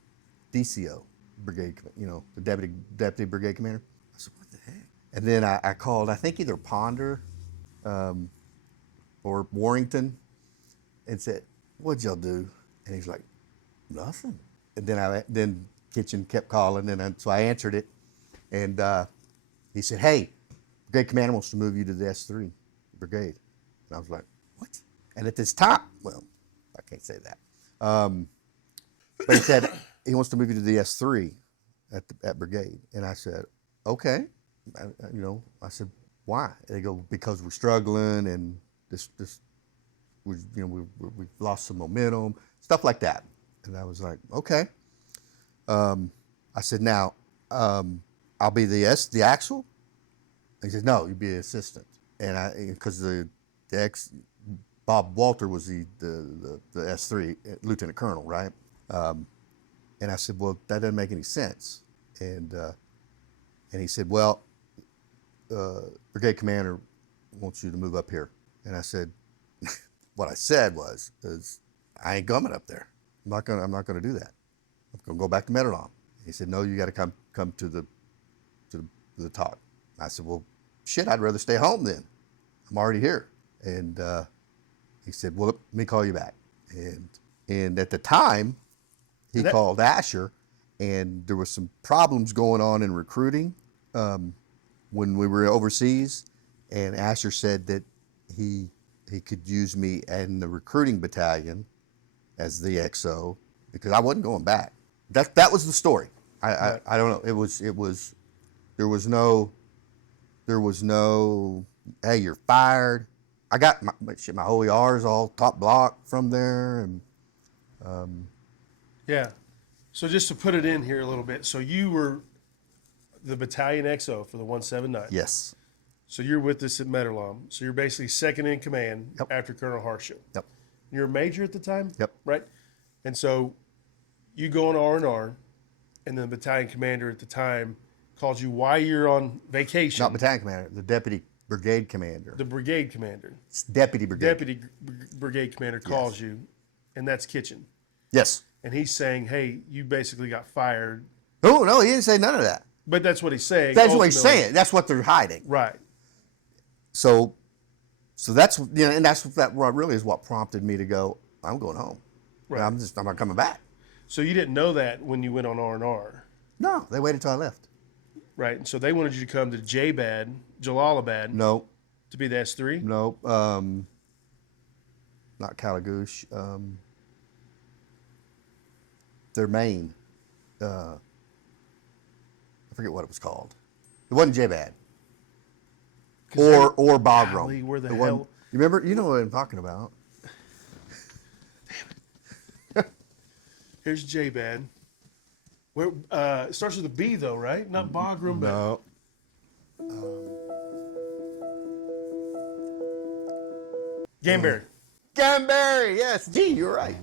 DCO brigade, the deputy brigade commander. I said, what the heck? And then I called, I think either Ponder or Warrington, and said, what'd y'all do? And he's like, nothing. And then Kitchen kept calling, and so I answered it, and he said, hey, brigade commander wants to move you to the S3 brigade. And I was like, what? And at this time, well, I can't say that. But he said he wants to move you to the S3 at brigade. And I said, okay. I said, why? They go, because we're struggling and we've lost some momentum, stuff like that. And I was like, okay. I said, now, I'll be the axle. He said, no, you'd be an assistant. And because the Bob Walter was the S3 lieutenant colonel, right? And I said, well, that doesn't make any sense. And he said, well, brigade commander wants you to move up here. And I said, what I said is I ain't coming up there. I'm not gonna do that. I'm gonna go back to Medellin. He said, no, you got to come to the talk. I said, well, shit, I'd rather stay home then. I'm already here. And he said, well, let me call you back. And at the time, he called Asher, and there was some problems going on in recruiting when we were overseas. And Asher said that he could use me in the recruiting battalion as the XO because I wasn't going back. That was the story. I don't know. It was there was no hey, you're fired. I got my whole ER's all top block from there, and Yeah. So just to put it in here a little bit, so you were the battalion XO for the 179. yes. So you're with us at Medellin. So you're basically second in command Yep. after Colonel Harshaw. Yep. You're a major at the time? Yep. Right? And so you go on R&R, and then the battalion commander at the time Calls you while you're on vacation. Not battalion commander, the deputy brigade commander. The brigade commander. It's deputy brigade. Deputy brigade commander calls you, and that's Kitchen. Yes. And he's saying, hey, you basically got fired. Oh, no, he didn't say none of that. But that's what he's saying. That's what he's saying. That's what they're hiding. Right. So that's, and that's that really is what prompted me to go, I'm going home. Right. I'm not coming back. So you didn't know that when you went on R&R. No, they waited till I left. Right. And so they wanted you to come to Jalalabad. No. To be the S3? No. Not Kalagoosh. Their main. I forget what it was called. It wasn't J-Bad. Or Bagram. Golly, where the hell? You remember? You know what I'm talking about. Here's J-Bad. Where it starts with a B though, right? Not Bagram, but No. Gamberry. Gamberry, yes. Gee, you're right.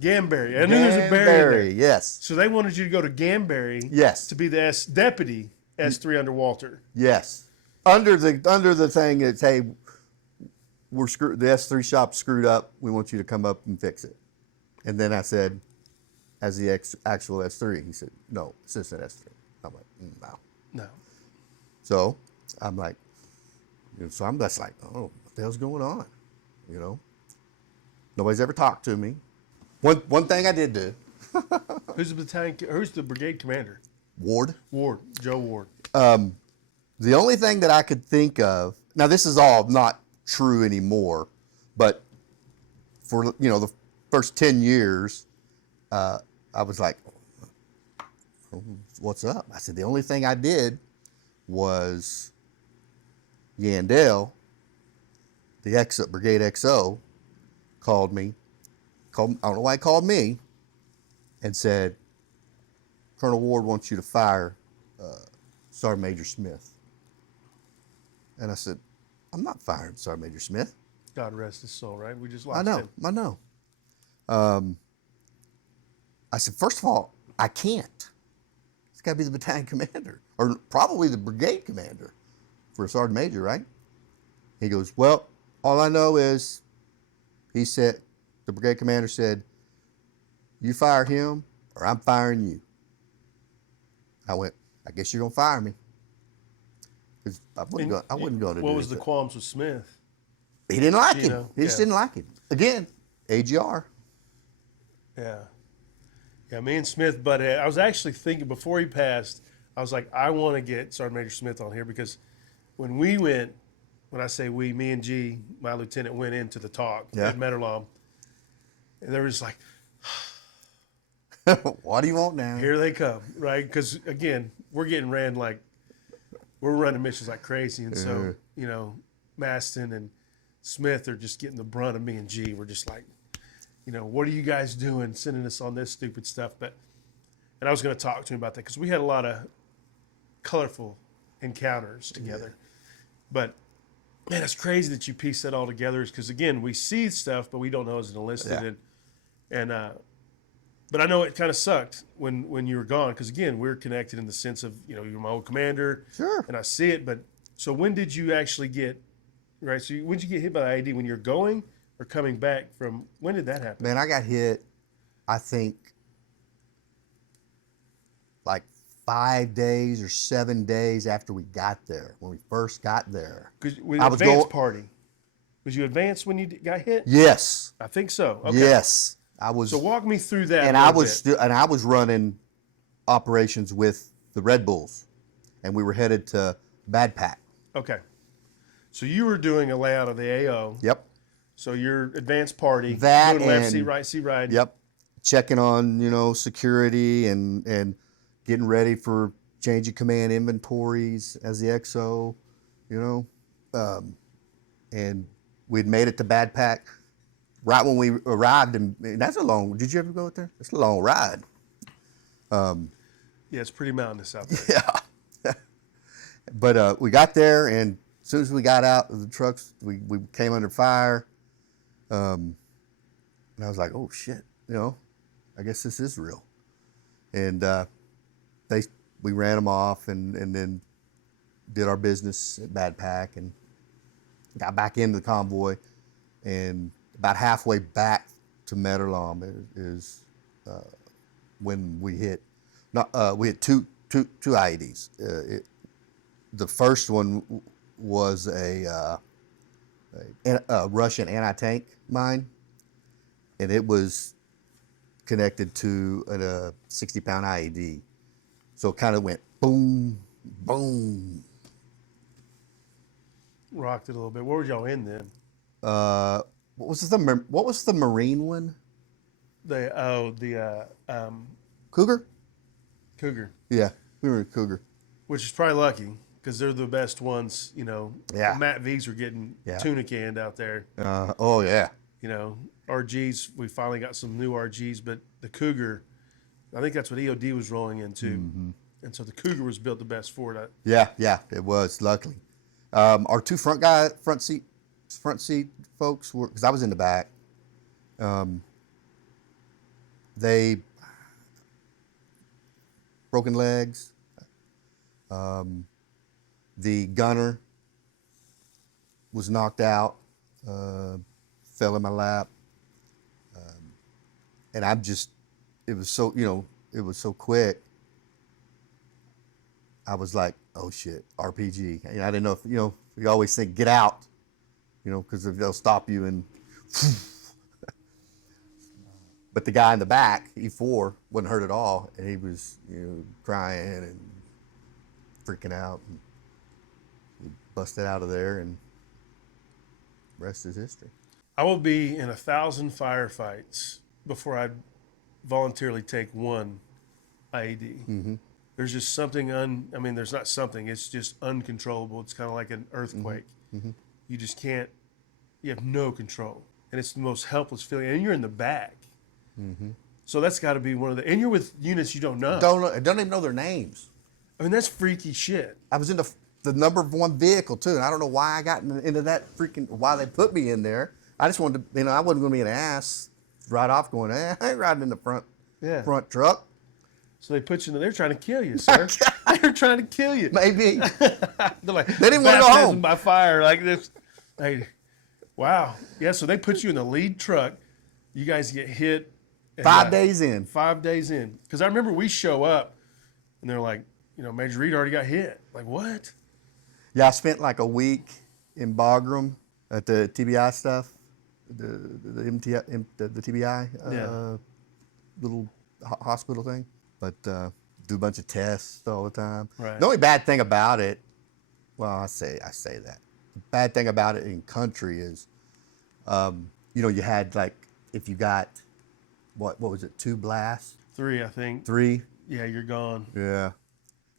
Gamberry. I knew there was a berry there. Yes. So they wanted you to go to Gamberry. Yes. To be the deputy S3 under Walter. Yes. Under the thing that's, hey, we're screwed. The S3 shop's screwed up. We want you to come up and fix it. And then I said, as the actual S3, he said, no, assistant S3. I'm like, no. No. So I'm like, so I'm just like, oh, what the hell's going on? Nobody's ever talked to me. One thing I did do. Who's the brigade commander? Ward. Joe Ward. The only thing that I could think of, now this is all not true anymore, but for the first 10 years, I was like, what's up? I said, the only thing I did was Yandell, the Brigade XO, called me. I don't know why he called me, and said, Colonel Ward wants you to fire Sergeant Major Smith. And I said, I'm not firing Sergeant Major Smith. God rest his soul, right? We just lost him. I know. I said, first of all, I can't. It's got to be the battalion commander, or probably the brigade commander for a sergeant major, right? He goes, well, all I know is, he said, the brigade commander said, you fire him or I'm firing you. I went, I guess you're going to fire me. Because I wouldn't go to do it. What was the qualms with Smith? He didn't like him. He just didn't like him. Again, AGR. Yeah. Yeah, me and Smith, but I was actually thinking before he passed, I was like, I want to get Sergeant Major Smith on here because when I say we, me and G, my lieutenant, went into the talk at Metterlom, and they were just like, what do you want now? Here they come, right? Because, again, we're running missions like crazy, and so, Maston and Smith are just getting the brunt of me and G. We're just like, what are you guys doing, sending us on this stupid stuff? And I was going to talk to him about that because we had a lot of colorful encounters together. But, man, it's crazy that you piece that all together because, again, we see stuff, but we don't know as an enlisted. Yeah. But I know it kind of sucked when you were gone because, again, we're connected in the sense of, you're my old commander. Sure. And I see it. But so when did you actually get, right? So when did you get hit by the IED? When you're going or coming back from, when did that happen? Man, I got hit, I think, like 5 days or 7 days after we got there, when we first got there. Because with advanced party. Was you advanced when you got hit? Yes. I think so. Okay. Yes. I was. So walk me through that. And I was running operations with the Red Bulls, and we were headed to Bad Pack. Okay. So you were doing a layout of the AO. Yep. So your advanced party. That doing left, see right. Yep. Checking on security and getting ready for change of command inventories as the XO, and we'd made it to Bad Pack. Right when we arrived, and that's a long. Did you ever go out there? It's a long ride. Yeah, it's pretty mountainous out there. Yeah, but we got there, and as soon as we got out of the trucks, we came under fire. And I was like, "Oh shit!" I guess this is real. And they we ran them off and then did our business at Bad Pack and got back into the convoy. And about halfway back to Medellin is when we hit. We hit two IEDs. The first one was a Russian anti-tank mine, and it was connected to a 60-pound IED. So it kind of went boom, boom. Rocked it a little bit. Where were y'all in then? What was the Marine one? The Cougar? Cougar. Yeah, we were in Cougar. Which is probably lucky because they're the best ones, Yeah. Matt V's were getting tuna canned out there. Oh, yeah. RGs, we finally got some new RGs, but the Cougar, I think that's what EOD was rolling into. Mm-hmm. And so the Cougar was built the best for it. Yeah, it was, luckily. Our two front seat folks were, because I was in the back, they broken legs. The gunner was knocked out, fell in my lap. And it was so quick. I was like, oh shit, RPG. I didn't know if, you always think get out, because they'll stop you and, but the guy in the back, E4, wasn't hurt at all. And he was, crying and freaking out. And he busted out of there and the rest is history. I will be in 1,000 firefights before I'd voluntarily take one IED. Mm-hmm. There's just something there's not something, it's just uncontrollable. It's kind of like an earthquake. Mm-hmm. You just can't, you have no control. And it's the most helpless feeling. And you're in the back. Mm-hmm. So that's got to be one of and you're with units you don't know. Don't even know their names. That's freaky shit. I was in the number one vehicle too, and I don't know why I got into that why they put me in there. I just wanted to, I wasn't going to be an ass right off going, I ain't riding in the front truck. So they put you in they're trying to kill you, sir. They're trying to kill you. Maybe. They're like, they didn't want to go home. By fire like this. Hey, wow. Yeah, so they put you in the lead truck. You guys get hit. 5 days in. 5 days in. Because I remember we show up, and they're like, Major Reed already got hit. Like, what? Yeah, I spent like a week in Bagram at the TBI stuff, the TBI little hospital thing. But do a bunch of tests all the time. Right. The only bad thing about it, well, I say that. The bad thing about it in country is, you had like, if you got, what was it, 2 blasts? 3, I think. 3? Yeah, you're gone. Yeah.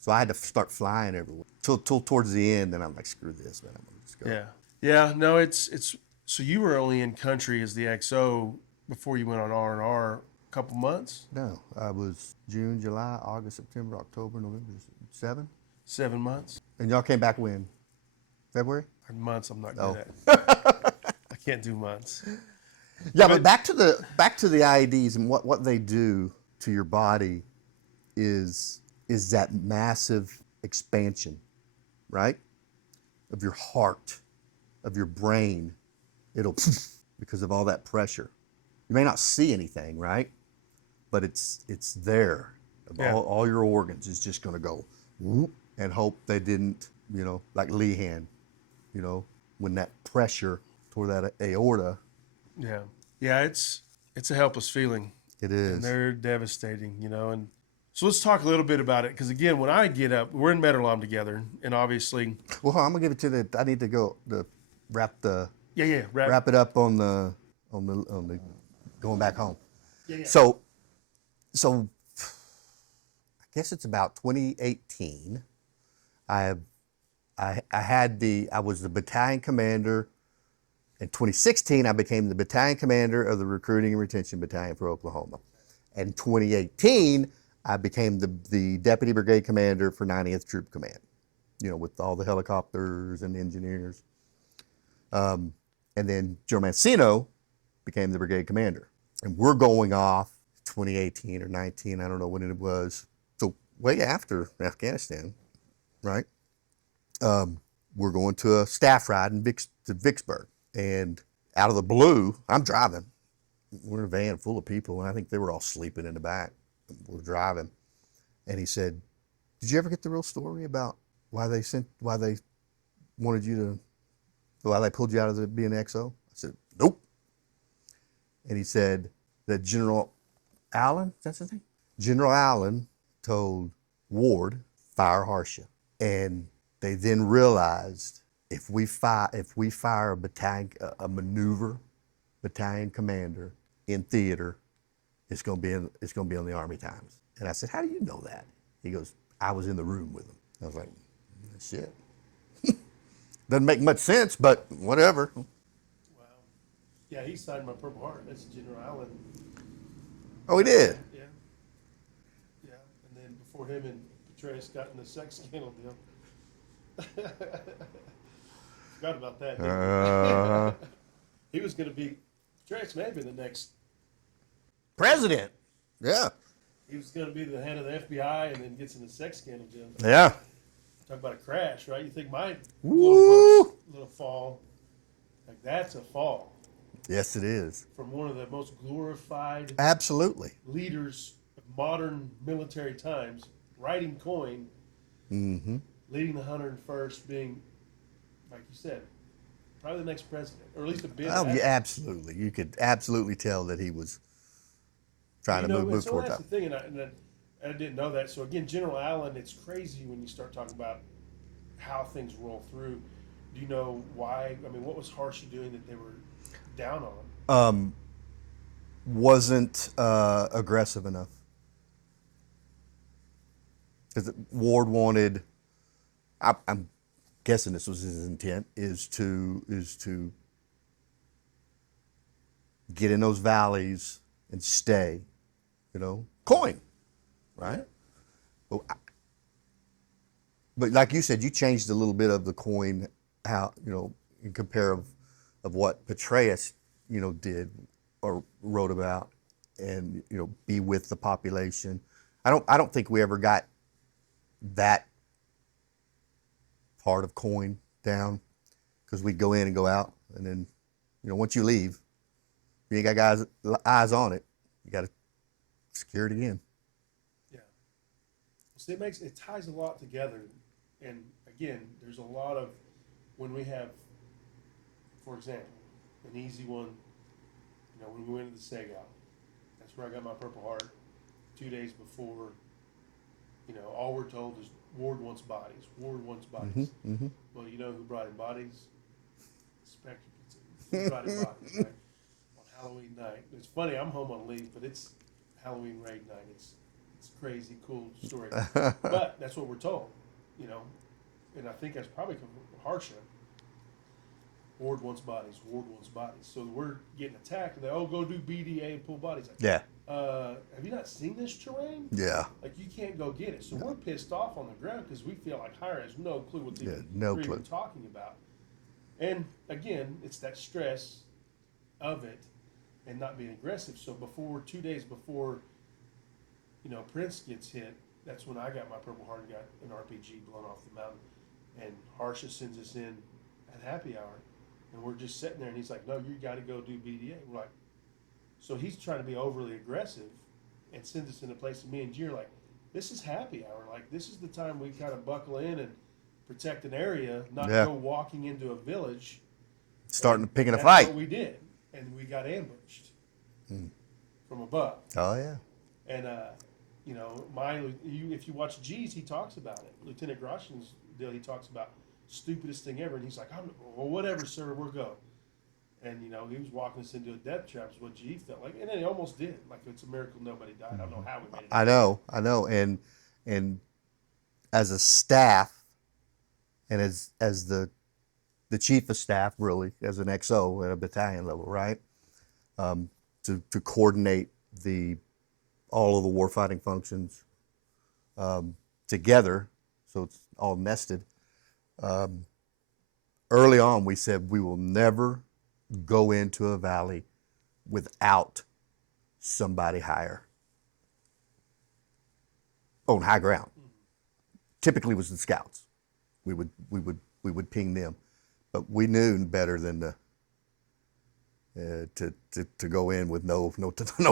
So I had to start flying everywhere. Till towards the end, then I'm like, screw this, man. I'm going to just go. Yeah. Yeah, no, it's so you were only in country as the XO before you went on R&R a couple months? No, I was June, July, August, September, October, November, 7? 7 months. And y'all came back when? February? Months I'm not good at. I can't do months. Yeah, but back to the IEDs and what they do to your body is that massive expansion, right? Of your heart, of your brain. It'll because of all that pressure. You may not see anything, right? But it's there. Yeah. All your organs is just going to go whoop, and hope they didn't, like Lehan, when that pressure toward that aorta. Yeah. Yeah, it's a helpless feeling. It is. And they're devastating, and so let's talk a little bit about it. Because again, when I get up, we're in Medellin together, and obviously. Well, I'm gonna give it to I need to go to wrap it up on the going back home. Yeah. So I guess it's about 2018. I was the battalion commander. In 2016, I became the battalion commander of the Recruiting and Retention Battalion for Oklahoma. In 2018, I became the deputy brigade commander for 90th Troop Command, with all the helicopters and engineers. And then Joe Mancino became the brigade commander. And we're going off 2018 or 19, I don't know when it was. So way after Afghanistan, right? We're going to a staff ride to Vicksburg, and out of the blue, I'm driving. We're in a van full of people, and I think they were all sleeping in the back. We're driving, and he said, "Did you ever get the real story about why they wanted you to, why they pulled you out of the being XO?" I said, "Nope." And he said that General Allen, that's his name? General Allen told Ward, fire Harsha. And they then realized if we fire a battalion, a maneuver battalion commander in theater, it's gonna be on the Army Times. And I said, "How do you know that?" He goes, "I was in the room with him." I was like, "Shit." Doesn't make much sense, but whatever. Wow. Yeah, he signed my Purple Heart. That's General Allen. Oh, he did? Yeah. Yeah. And then before him and Petraeus got in the sex scandal deal. Forgot about that. He was going to be, Petraeus may have been the next president. Yeah. He was going to be the head of the FBI and then gets in the sex scandal deal. Yeah. Talk about a crash, right? You think my Woo! little fall, like that's a fall. Yes, it is. From one of the most glorified absolutely leaders of modern military times, writing coin, mm-hmm. leading the 101st, being, like you said, probably the next president, or at least a bit. Oh, yeah, absolutely. You could absolutely tell that he was trying to move so toward that's that. The thing, and I didn't know that. So again, General Allen, it's crazy when you start talking about how things roll through. Do you know why? I mean, what was Harsha doing that they were down on? Wasn't aggressive enough. Because Ward wanted, I'm guessing this was his intent, is to get in those valleys and stay, coin, right? But like you said, you changed a little bit of the coin, how, in compare of what Petraeus, did or wrote about, and be with the population. I don't think we ever got that part of coin down, because we'd go in and go out, and then once you leave, you ain't got eyes on it. You got to secure it again. Yeah. So it ties a lot together, and again, there's a lot of when we have, for example, an easy one. When we went to the Segal, that's where I got my Purple Heart. 2 days before, all we're told is Ward wants bodies. Ward wants bodies. Mm-hmm, mm-hmm. Well, you know who brought in bodies? Spectre Pizza. Who brought in bodies, right? On Halloween night. It's funny, I'm home on leave, but it's Halloween raid night. It's crazy, cool story. But that's what we're told, and I think that's probably Harsha. Ward wants bodies. Ward wants bodies. So we're getting attacked, and they go do BDA and pull bodies. Like, yeah. Have you not seen this terrain? Yeah. Like, you can't go get it. So we're pissed off on the ground because we feel like Hire has no clue what they're even talking about. And again, it's that stress of it and not being aggressive. So 2 days before, Prince gets hit, that's when I got my Purple Heart and got an RPG blown off the mountain. And Harsha sends us in at happy hour. And we're just sitting there, and he's like, "No, you got to go do BDA." We're like, so he's trying to be overly aggressive and sends us in a place. And me and G are like, this is happy hour. Like, this is the time we kind of buckle in and protect an area, not go walking into a village. Picking a fight. That's what we did. And we got ambushed from above. Oh, yeah. And, if you watch G's, he talks about it. Lieutenant Groshin's deal, he talks about stupidest thing ever. And he's like, whatever, sir, we'll go. And, he was walking us into a death trap is what G felt like. And then he almost did. Like, it's a miracle nobody died. I don't know how we made it. I know. And as a staff, and as the chief of staff, really, as an XO at a battalion level, right? To coordinate all of the warfighting functions together, so it's all nested. Early on, we said we will never go into a valley without somebody higher. on high ground. Typically, it was the scouts. We would ping them, but we knew better than to go in with no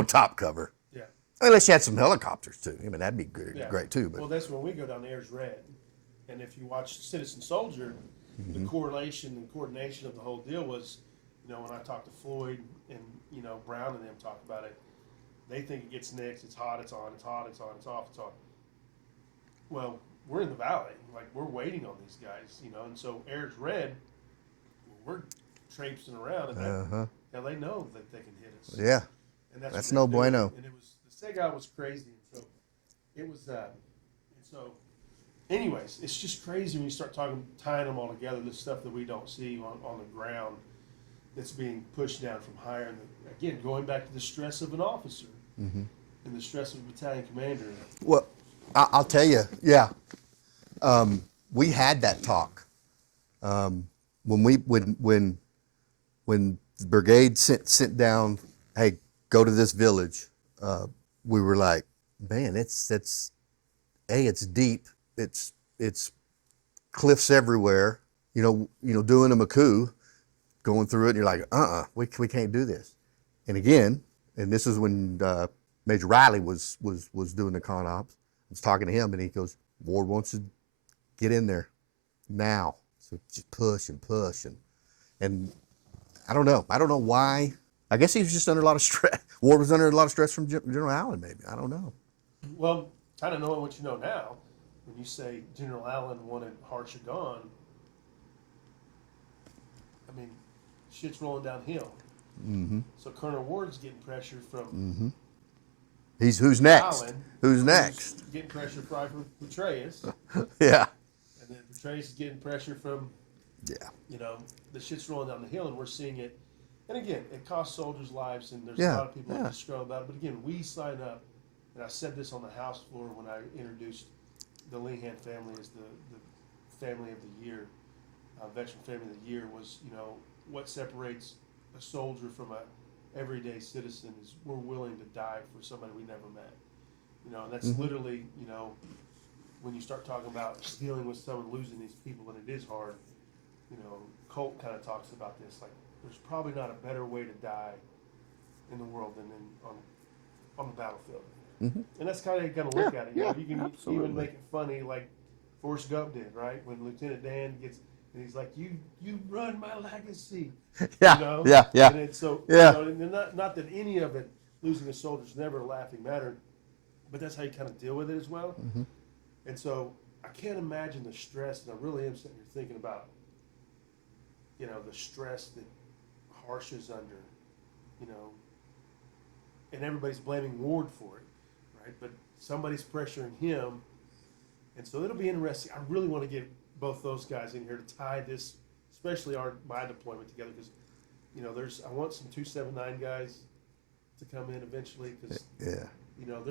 top cover. Yeah. Unless you had some helicopters too. I mean, that'd be great, Yeah. great too. But Well, that's when we go down the air's red, and if you watch Citizen Soldier, the correlation and coordination of the whole deal was, when I talked to Floyd and Brown and them talk about it, they think it gets next. It's hot. It's on. It's hot. It's on. It's off. It's on. Well, we're in the valley. Like, we're waiting on these guys, and so air's red. We're traipsing around, and they know that they can hit us. Yeah, and that's no bueno. And it was the SEGA was crazy, and so it was. And so, anyways, it's just crazy when you start tying them all together. The stuff that we don't see on the ground that's being pushed down from higher. And again, going back to the stress of an officer and the stress of a battalion commander. Well, I'll tell you, yeah. We had that talk when the brigade sent down, hey, go to this village. We were like, man, it's deep. It's cliffs everywhere. Doing a McCoo, going through it, and you're like, we can't do this. And again, and this is when Major Riley was doing the con ops. I was talking to him, and he goes, Ward wants to get in there now. So just push and I don't know. I don't know why. I guess he was just under a lot of stress. Ward was under a lot of stress from General Allen, maybe. I don't know. Well, kind of knowing what you know now, when you say General Allen wanted Harsha gone, I mean, shit's rolling downhill. So Colonel Ward's getting pressure from Who's next? Allen, Who's next? Getting pressure from Petraeus. Yeah. And then Petraeus is getting pressure from, the shit's rolling down the hill, and we're seeing it. And again, it costs soldiers' lives, and there's a lot of people that scroll about it. But again, we sign up, and I said this on the House floor when I introduced the Lehan family as the family of the year, veteran family of the year, was, what separates a soldier from a everyday citizen is we're willing to die for somebody we never met. And that's literally, when you start talking about dealing with someone losing these people, and it is hard, Colt kind of talks about this, like, there's probably not a better way to die in the world than on the battlefield. And that's kind of how you got to look at it. You can even make it funny, like Forrest Gump did, right? When Lieutenant Dan gets, and he's like, you run my legacy. Yeah. And so, and not that any of it, losing a soldier is never a laughing matter, but that's how you kind of deal with it as well. And so I can't imagine the stress, and I really am sitting here thinking about, the stress that Harsha's under, and everybody's blaming Ward for it, right? But somebody's pressuring him, and so it'll be interesting. I really want to get both those guys in here to tie this, especially my deployment together, because I want some 279 guys to come in eventually, because they're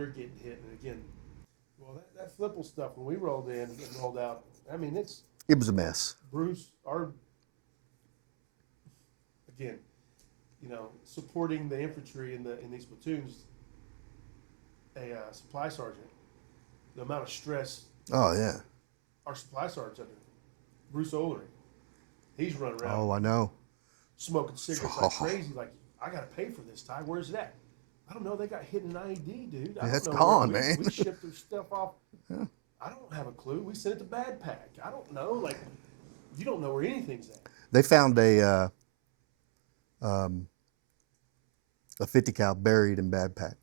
getting hit. And again, that Flipple stuff, when we rolled in and rolled out, I mean, it was a mess. Bruce, again, supporting the infantry in these platoons, a supply sergeant, the amount of stress. Oh yeah. Our supply sergeant's under Bruce Olery. He's running around. Oh, I know. Smoking cigarettes like crazy. Like, I got to pay for this, Ty. Where's it at? I don't know. They got hit in IED, dude. It's gone, man. We shipped their stuff off. Yeah. I don't have a clue. We sent it to Bad Pack. I don't know. Like, you don't know where anything's at. They found a 50 cal buried in Bad Pack.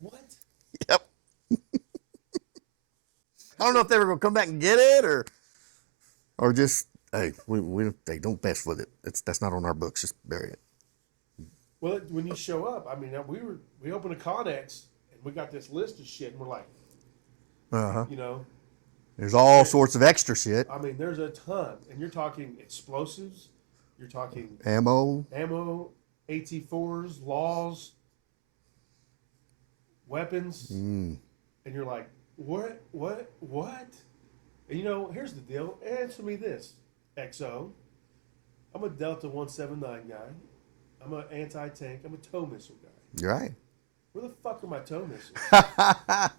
What? Yep. I don't know if they were going to come back and get it or just, hey, they don't mess with it. That's not on our books. Just bury it. Well, when you show up, I mean, we opened a Connex and we got this list of shit, and we're like, there's all sorts of extra shit. I mean, there's a ton, and you're talking explosives, you're talking ammo, AT4s, laws, weapons, and you're like, what? And here's the deal. Answer me this, XO. I'm a Delta 179 guy. I'm an anti-tank. I'm a tow missile guy. You're right. where the fuck are my tow missiles?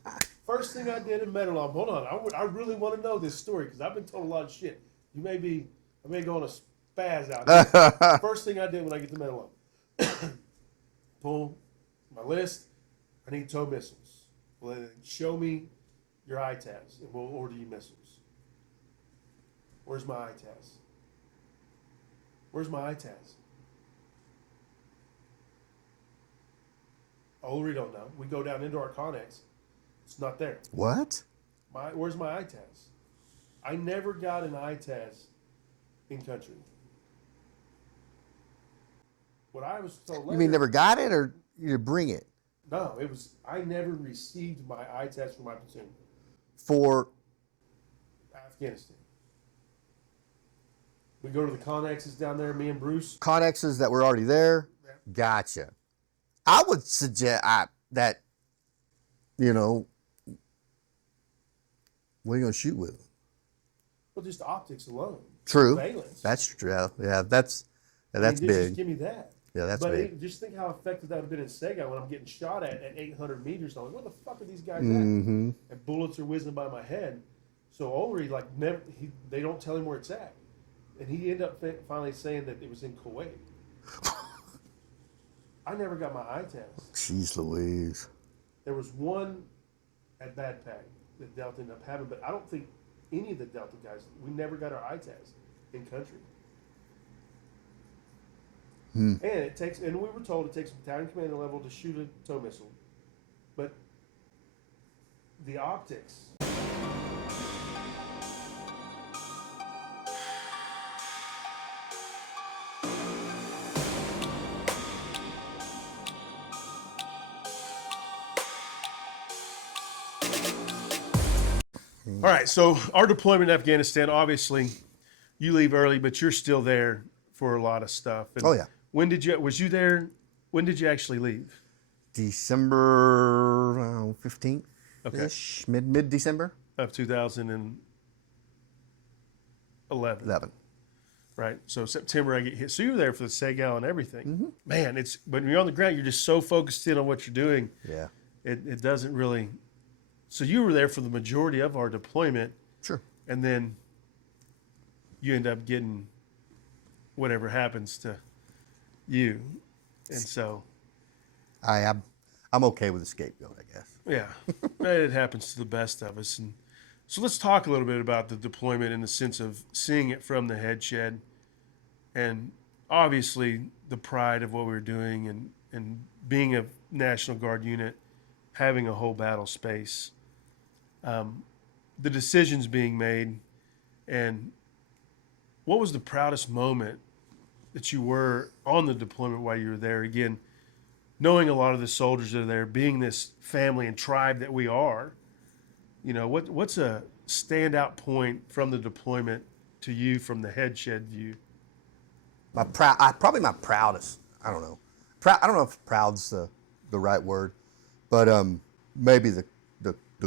First thing I did in Medellin, hold on, I really want to know this story because I've been told a lot of shit. I may go on a spaz out here. First thing I did when I get to Medellin, pull my list. I need tow missiles. Well, show me your ITAS, and we'll order you missiles. Where's my ITAS? Where's my ITAS? Oh, we don't know. We go down into our Connex. It's not there. What? Where's my ITAS? I never got an ITAS in country. What I was told later. You mean never got it, or you bring it? No, it was. I never received my ITAS from my platoon. For Afghanistan. We go to the Connexes down there, me and Bruce. Connexes that were already there? Yeah. Gotcha. I would suggest that, you know, what are you going to shoot with? Well, just optics alone. True. Surveillance. That's true. Yeah, that's big. Just give me that. Yeah, that's but big. Just think how effective that would have been in Sega when I'm getting shot at 800 meters. I'm like, what the fuck are these guys Mm-hmm. at? And bullets are whizzing by my head. So Ulrich, like, they don't tell him where it's at. And he ended up finally saying that it was in Kuwait. I never got my ITAS. Jeez Louise. There was one at Bad Pack that Delta ended up having, but I don't think any of the Delta guys, we never got our ITAS in country. And we were told it takes a battalion commander level to shoot a tow missile. But the optics. All right, so our deployment in Afghanistan, obviously, you leave early, but you're still there for a lot of stuff. And Oh, yeah. When did you there? When did you actually leave? December 15th. Okay. Mid December. Of 2011. 11. Right. So September I get hit. So you were there for the SEGAL and everything. Mm-hmm. Man, when you're on the ground, you're just so focused in on what you're doing. Yeah. It doesn't really. So you were there for the majority of our deployment. Sure. And then you end up getting whatever happens to you. And so I'm okay with the scapegoat, I guess. yeah, it happens to the best of us. And so let's talk a little bit about the deployment in the sense of seeing it from the head shed and obviously the pride of what we were doing and being a National Guard unit, having a whole battle space, the decisions being made, and what was the proudest moment that you were on the deployment while you were there? Again, knowing a lot of the soldiers that are there, being this family and tribe that we are, you know, what's a standout point from the deployment to you from the head shed view? Probably my proudest. I don't know. I don't know if proud's the right word, but maybe the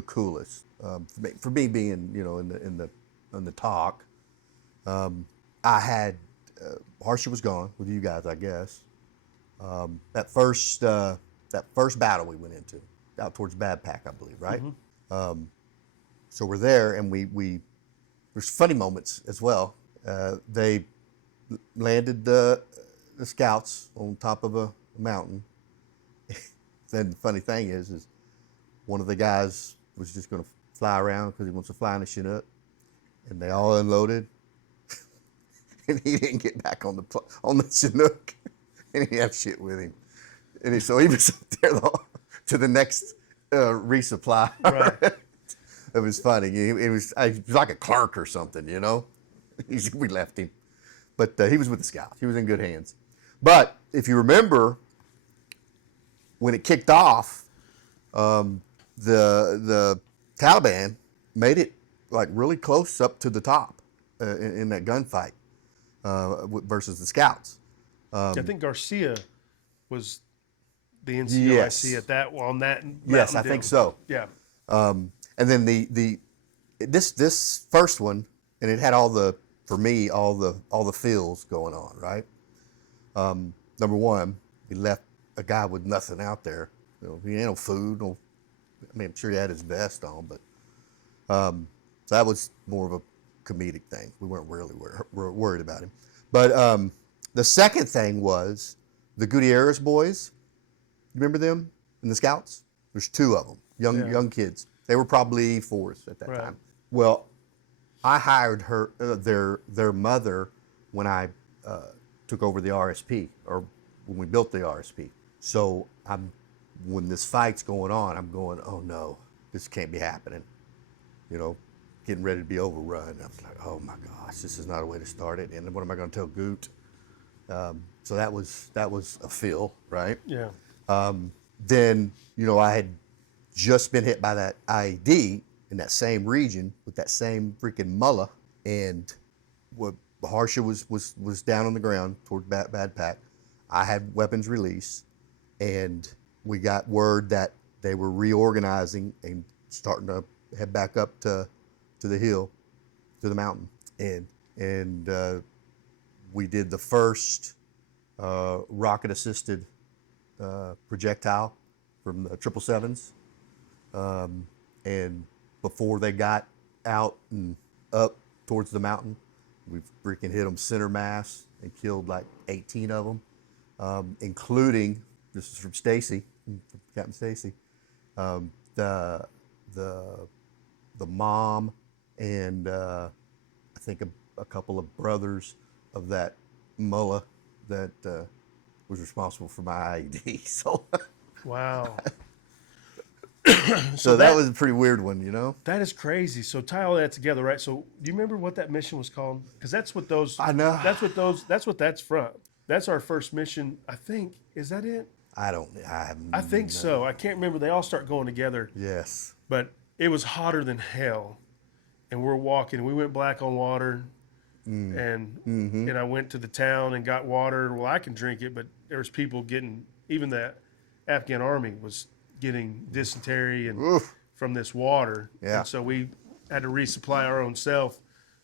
coolest. For me being, you know, in the talk, I had Harsha was gone with you guys, I guess. That first battle we went into out towards Bad Pack, I believe, right? Mm-hmm. So we're there, and we there's funny moments as well. They landed the scouts on top of a mountain. Then the funny thing is one of the guys was just going to fly around because he wants to fly in a Chinook, and they all unloaded, and he didn't get back on the Chinook, and he didn't have shit with him, and so he was up there to the next resupply. Right. It was funny. It was like a clerk or something, you know. We left him, but he was with the scouts. He was in good hands. But if you remember, when it kicked off, the Taliban made it like really close up to the top in that gunfight versus the scouts. I think Garcia was the NCOIC yes. at that on that. Yes, I think so. Yeah. And then this first one, and it had all the feels going on, right? Number one, we left a guy with nothing out there He had no food. No, I mean, I'm sure he had his vest on, but that was more of a comedic thing. We weren't really worried about him. But the second thing was the Gutierrez boys. You remember them in the Scouts? There's two of them, young kids. They were probably fours at that time. Well, I hired their mother when I took over the RSP, or when we built the RSP. So when this fight's going on, I'm going, oh no, this can't be happening. Getting ready to be overrun. I was like, oh my gosh, this is not a way to start it. And what am I going to tell Goot? So that was a feel, right? Yeah. Then I had just been hit by that IED in that same region with that same freaking mullah, and what Harsha was down on the ground toward Bad Pack. I had weapons release, and we got word that they were reorganizing and starting to head back up to the hill, to the mountain, and we did the first rocket-assisted projectile from the 777s, and before they got out and up towards the mountain, we freaking hit them center mass and killed like 18 of them, including, this is from Stacy, from Captain Stacy, the mom and I think a couple of brothers of that mullah that was responsible for my IED. So wow. So that was a pretty weird one, That is crazy. So tie all that together, right? So do you remember what that mission was called? Because that's what those. I know. That's what that's from. That's our first mission. I think. Is that it? I think so. I can't remember. They all start going together. Yes. But it was hotter than hell, and we're walking. We went black on water, and I went to the town and got water. Well, I can drink it, but there was people getting. Even the Afghan army was getting dysentery and from this water. Yeah. And so we had to resupply our own self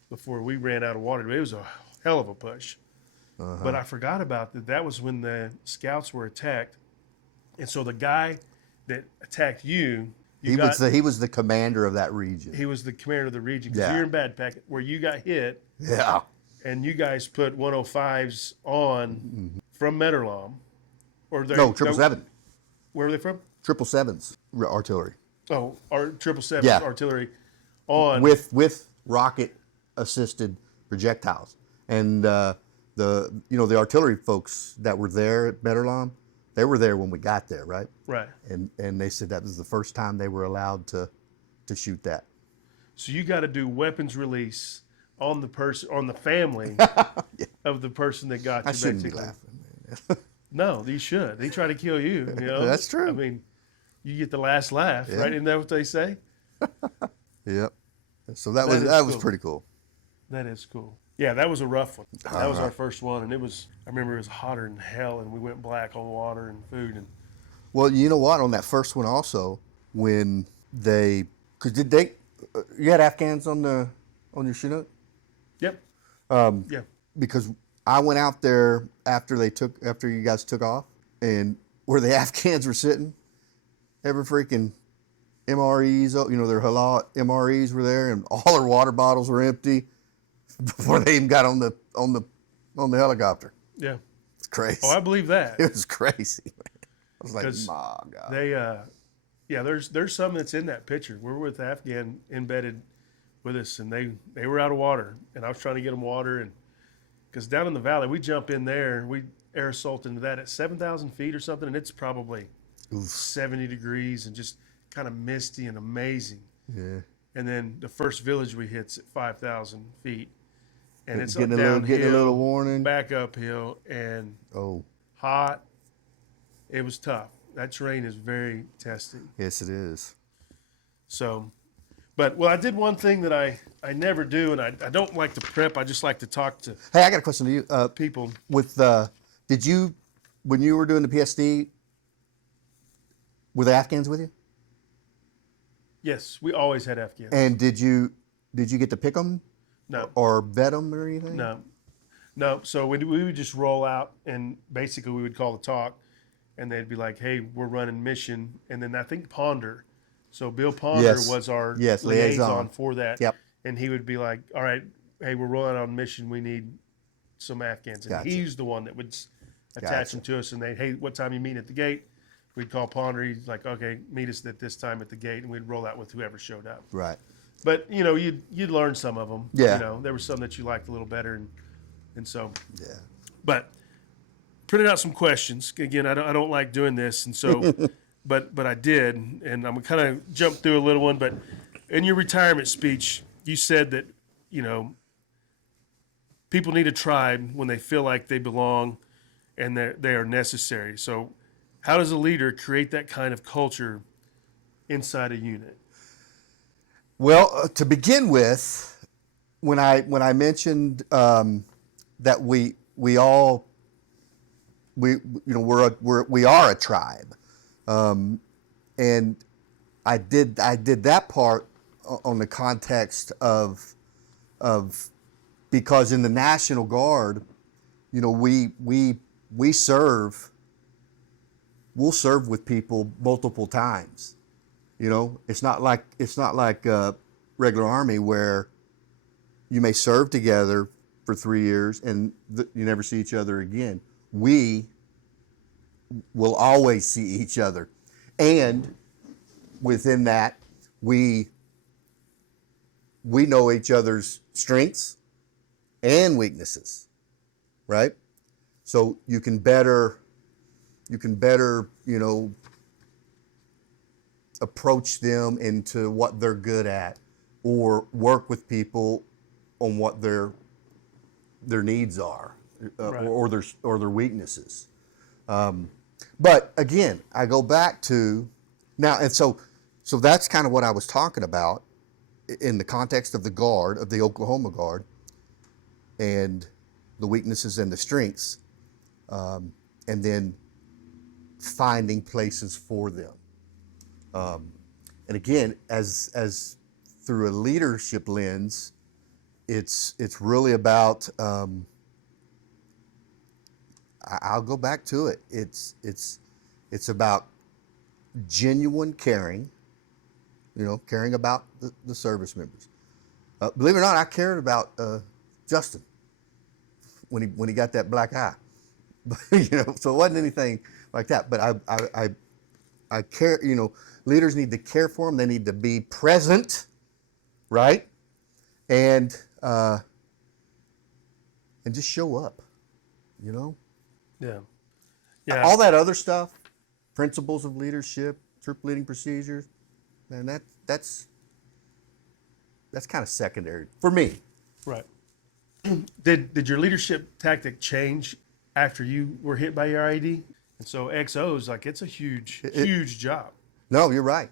before we ran out of water. It was a hell of a push. But I forgot about that. That was when the scouts were attacked. And so the guy that attacked you, he was the commander of that region. He was the commander of the region because you're in Bad Pack where you got hit. Yeah. And you guys put 105s on from Metterlom. Or no, 777. Where were they from? 777s artillery. Oh, our 777s artillery on with rocket assisted projectiles. And the artillery folks that were there at Metterlom, they were there when we got there, right? Right. And they said that was the first time they were allowed to shoot that. So you got to do weapons release on the family of the person that got you. I shouldn't be laughing, man. No, they should. They try to kill you. That's true. I mean, you get the last laugh, right? Isn't that what they say? Yep. So that was pretty cool. That is cool. Yeah, that was a rough one. That was our first one, and I remember it was hotter than hell, and we went black on water and food. And well, you know what? On that first one also, when you had Afghans on your Chinook? Yep. Yeah. Because I went out there after you guys took off, and where the Afghans were sitting, every freaking MREs, their halal MREs were there, and all their water bottles were empty before they even got on the helicopter. Yeah. It's crazy. Oh, I believe that. It was crazy, man. I was like, my God. They, there's some that's in that picture. We're with Afghan embedded with us, and they were out of water, and I was trying to get them water, and because down in the valley, we jump in there, we air assault into that at 7,000 feet or something, and it's probably 70 degrees and just kind of misty and amazing. Yeah. And then the first village we hit's at 5,000 feet, and it's getting downhill, getting a little warning, back uphill, and hot. It was tough. That terrain is very testing. Yes, it is. So, but I did one thing that I never do, and I don't like to prep. I just like to talk to. Hey, I got a question to you. People. Did you, when you were doing the PSD, were the Afghans with you? Yes, we always had Afghans. And did you get to pick them? No. Or vet them or anything? No. So we would just roll out, and basically we would call the talk, and they'd be like, "Hey, we're running mission," and then I think Ponder. So Bill Ponder Yes. was our Yes, liaison. for that. Yep. And he would be like, "All right, hey, we're rolling on mission. We need some Afghans," and Gotcha. he's the one that would attach Gotcha. them to us. And they, "Hey, what time you meeting at the gate?" We'd call Ponder. He's like, "Okay, meet us at this time at the gate," and we'd roll out with whoever showed up. Right. But you'd learn some of them. Yeah. There were some that you liked a little better, and so. Yeah. But printed out some questions. Again, I don't like doing this, and so, but I did, and I'm gonna kind of jump through a little one. But in your retirement speech, you said that people need a tribe when they feel like they belong, and they are necessary. So, how does a leader create that kind of culture inside a unit? Well, to begin with, when I mentioned that we are a tribe, and I did that part on the context of because in the National Guard, we'll serve with people multiple times. It's not like regular Army where you may serve together for 3 years and you never see each other again. We will always see each other, and within that, we know each other's strengths and weaknesses, right? So you can better approach them into what they're good at, or work with people on what their needs are, Right. or their weaknesses. But again, I go back to now, and so that's kind of what I was talking about in the context of the Guard, of the Oklahoma Guard, and the weaknesses and the strengths, and then finding places for them. And again, as through a leadership lens, it's really about. I'll go back to it. It's about genuine caring. Caring about the service members. Believe it or not, I cared about Justin when he got that black eye. So it wasn't anything like that. But I care. Leaders need to care for them. They need to be present, right? And just show up. Yeah. All that other stuff, principles of leadership, troop leading procedures, man, that's kind of secondary for me. Right. Did your leadership tactic change after you were hit by your IED? And so XO's it's a huge job. No, you're right.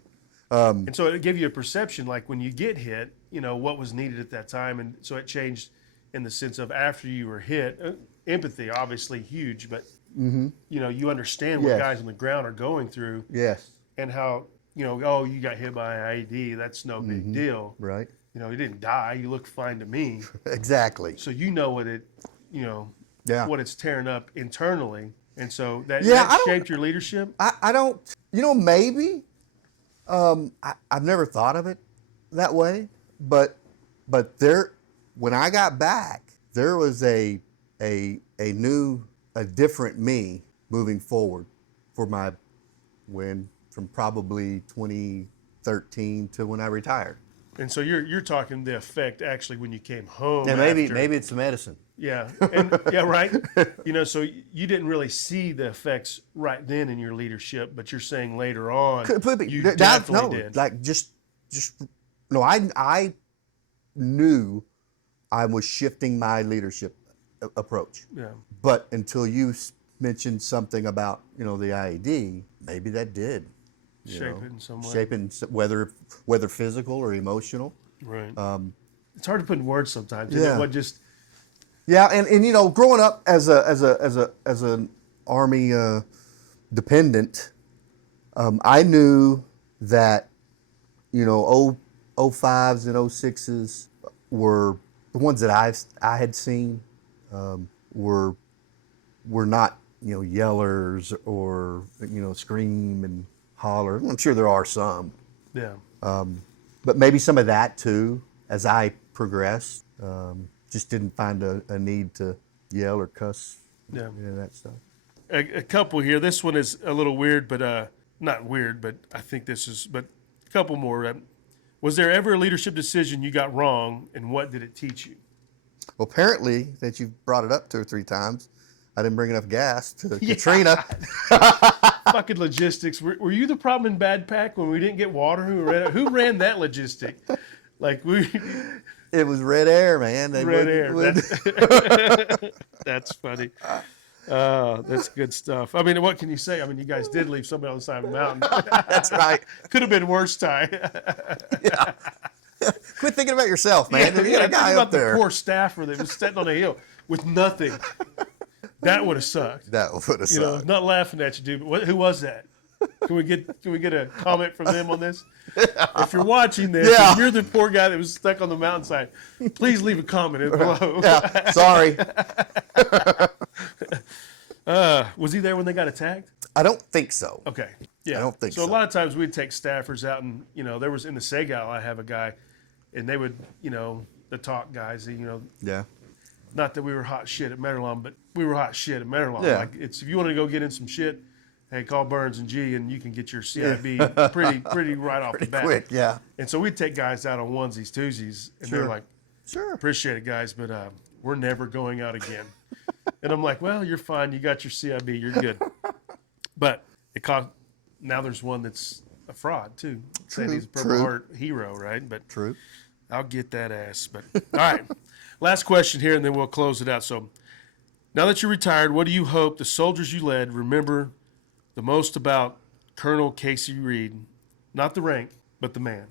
And so it gave you a perception, like when you get hit, what was needed at that time. And so it changed in the sense of after you were hit, empathy, obviously huge, but you understand what Yes. guys on the ground are going through. Yes. And how, you got hit by an IED, that's no big deal. Right. You didn't die. You look fine to me. Exactly. So what it, what it's tearing up internally. And so that shaped your leadership? I don't, maybe. I've never thought of it that way, but when I got back, there was a different me moving forward from probably 2013 to when I retired. And so you're talking the effect actually when you came home. And maybe it's the medicine. Yeah. And right. So you didn't really see the effects right then in your leadership, but you're saying later on Could be. you definitely did. I knew I was shifting my leadership approach. Yeah. But until you mentioned something about, the IED, maybe that did. Shape it in some way. Shaping, whether physical or emotional. Right. It's hard to put in words sometimes. Yeah. What just. Yeah, and growing up as an Army dependent, I knew that 05s and 06s were the ones that I had seen were not yellers or scream and holler. I'm sure there are some, Yeah. but maybe some of that too. As I progressed, just didn't find a need to yell or cuss. Yeah. That stuff. A couple here. This one is a little weird, but not weird, but I think this is. But a couple more. Was there ever a leadership decision you got wrong, and what did it teach you? Well, apparently that you've brought it up 2 or 3 times. I didn't bring enough gas to Katrina. Fucking logistics. Were you the problem in Bad Pack when we didn't get water? Who ran that logistic? Like It was red air, man. Red air. That's funny. That's good stuff. I mean, what can you say? I mean, you guys did leave somebody on the side of the mountain. That's right. Could have been worse, Ty. Yeah. Quit thinking about yourself, man. Yeah, you got a guy about up there. The poor staffer that was standing on a hill with nothing. That would have sucked. That would have sucked. Not laughing at you, dude. But who was that? Can we get a comment from them on this? If you're watching this, Yeah. and you're the poor guy that was stuck on the mountainside, please leave a comment below. Yeah, sorry. Was he there when they got attacked? I don't think so. Okay. Yeah. I don't think so. A lot of times we'd take staffers out and, there was in the Segal, I have a guy, and they would, the talk guys, Yeah. not that we were hot shit at Medellin, but we were hot shit at Medellin. Yeah. Like, if you want to go get in some shit, hey, call Burns and G, and you can get your CIB pretty right off the bat. Quick, yeah. And so we'd take guys out on onesies, twosies, and Sure. they're like, Sure. appreciate it, guys, but we're never going out again. And I'm like, well, you're fine. You got your CIB. You're good. But now there's one that's a fraud, too. Saying he's a Purple Heart hero, right? But True. I'll get that ass. But all right. Last question here, and then we'll close it out. So now that you're retired, what do you hope the soldiers you led remember the most about Colonel Casey Reed? Not the rank, but the man.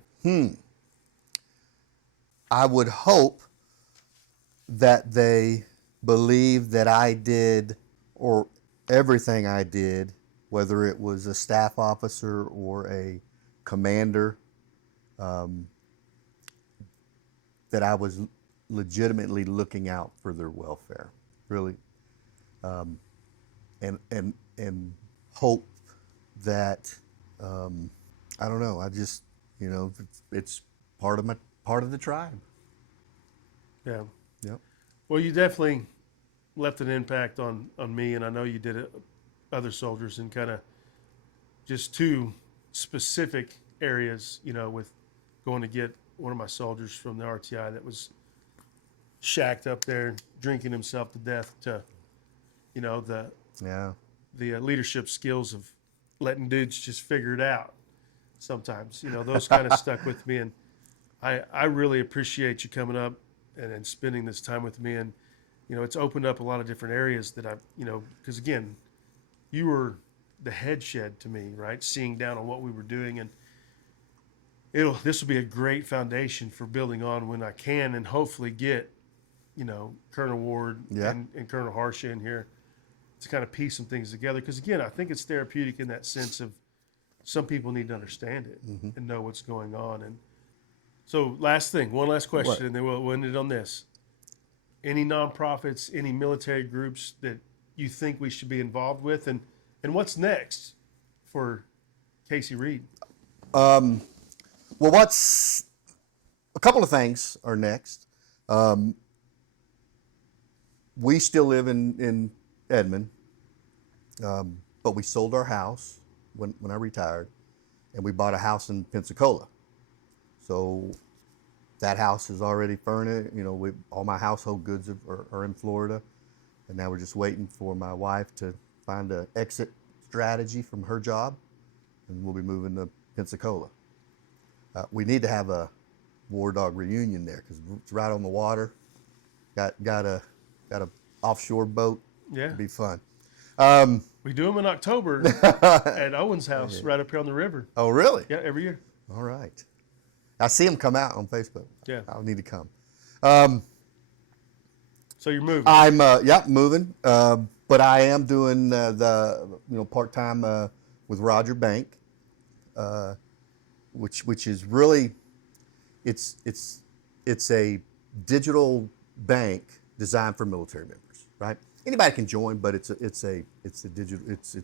I would hope that they believe that I did, or everything I did, whether it was a staff officer or a commander, that I was legitimately looking out for their welfare, really, and hope that I don't know. I just it's part of the tribe. Yeah. Yep. Well, you definitely left an impact on me, and I know you did it other soldiers in kind of just 2 specific areas, with going to get one of my soldiers from the RTI that was shacked up there drinking himself to death to, the leadership skills of letting dudes just figure it out sometimes. Those kind of stuck with me, and I really appreciate you coming up and spending this time with me. And, it's opened up a lot of different areas that because again, you were the head shed to me, right? Seeing down on what we were doing, and this will be a great foundation for building on when I can, and hopefully get, Colonel Ward and Colonel Harsha in here to kind of piece some things together. Because again, I think it's therapeutic in that sense of some people need to understand it and know what's going on. And so one last question, What? and then we'll end it on this. Any nonprofits, any military groups that you think we should be involved with, and what's next for Casey Reed? Well, what's a couple of things are next. We still live in Edmond, but we sold our house when I retired, and we bought a house in Pensacola. So that house is already furnished. All my household goods are in Florida, and now we're just waiting for my wife to find an exit strategy from her job, and we'll be moving to Pensacola. We need to have a War Dog reunion there because it's right on the water. Got a offshore boat. Yeah, it'd be fun. We do them in October at Owen's house right up here on the river. Oh, really? Yeah, every year. All right. I see them come out on Facebook. Yeah, I'll need to come. So you're moving. I'm moving, but I am doing the part-time with Roger Bank, which is really it's a digital bank designed for military members, right? anybody can join, but it's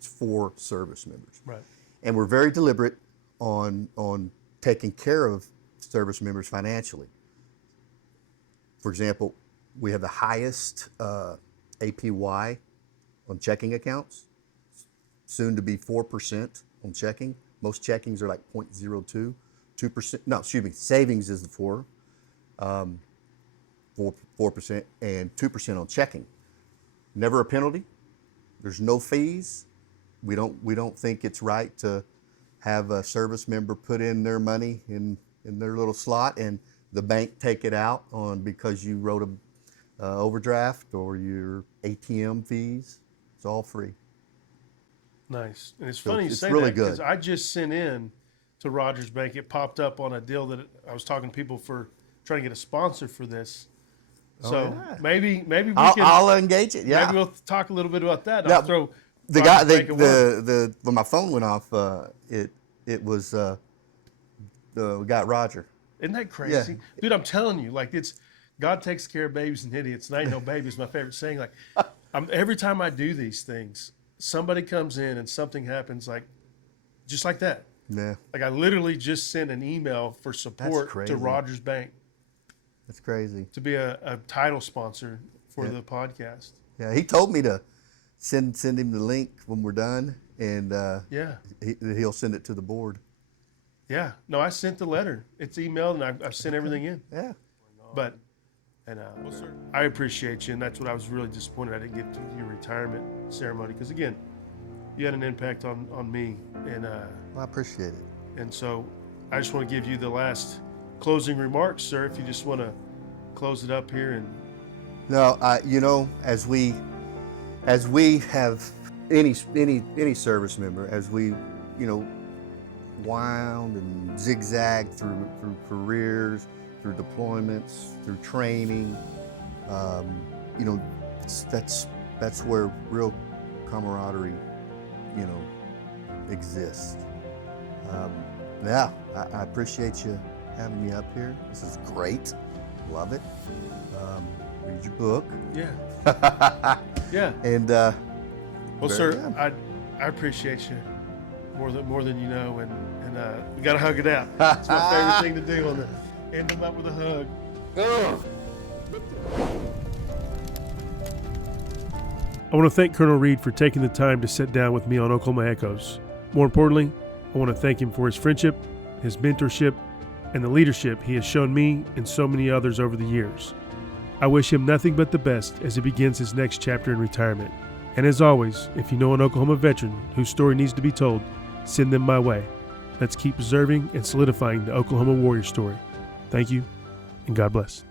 for service members. Right. And we're very deliberate on taking care of service members financially. For example, we have the highest APY on checking accounts, soon to be 4% on checking. Most checkings are like 0.02, 2%. No, excuse me, savings is the 4%, and 2% on checking. Never a penalty. There's no fees. We don't think it's right to have a service member put in their money in their little slot and the bank take it out on because you wrote a overdraft or your ATM fees. It's all free. Nice. And it's funny you say really that because good. I just sent in to Rogers Bank. It popped up on a deal that I was talking to people for trying to get a sponsor for this. So yeah. maybe we I'll, can. I'll engage it. Yeah. Maybe we'll talk a little bit about that. Now, I'll throw the guy, Rogers Bank at work. when my phone went off, it was we got Roger. Isn't that crazy? Dude, I'm telling you, like God takes care of babies and idiots, and I ain't no baby is my favorite saying. Like every time I do these things, somebody comes in and something happens just like that. Yeah. Like I literally just sent an email for support to Rogers Bank. That's crazy. To be a title sponsor for the podcast. Yeah, he told me to send him the link when we're done, and he'll send it to the board. Yeah, no, I sent the letter. It's emailed, and I've sent everything in. Yeah. But, I appreciate you, and that's what I was really disappointed I didn't get to your retirement ceremony, because again, you had an impact on me, and well, I appreciate it. And so, I just want to give you the last closing remarks, sir. If you just want to close it up here, and no, as we have any service member, as we wound and zigzagged through careers, through deployments, through training, that's where real camaraderie, exists. I appreciate you having me up here. This is great. Love it. Read your book. Yeah. Yeah. And well, sir, I appreciate you more than you know, and we gotta hug it out. It's my favorite thing to do on the end them up with a hug. I want to thank Colonel Reed for taking the time to sit down with me on Oklahoma Echoes. More importantly, I want to thank him for his friendship, his mentorship, and the leadership he has shown me and so many others over the years. I wish him nothing but the best as he begins his next chapter in retirement. And as always, if you know an Oklahoma veteran whose story needs to be told, send them my way. Let's keep preserving and solidifying the Oklahoma warrior story. Thank you, and God bless.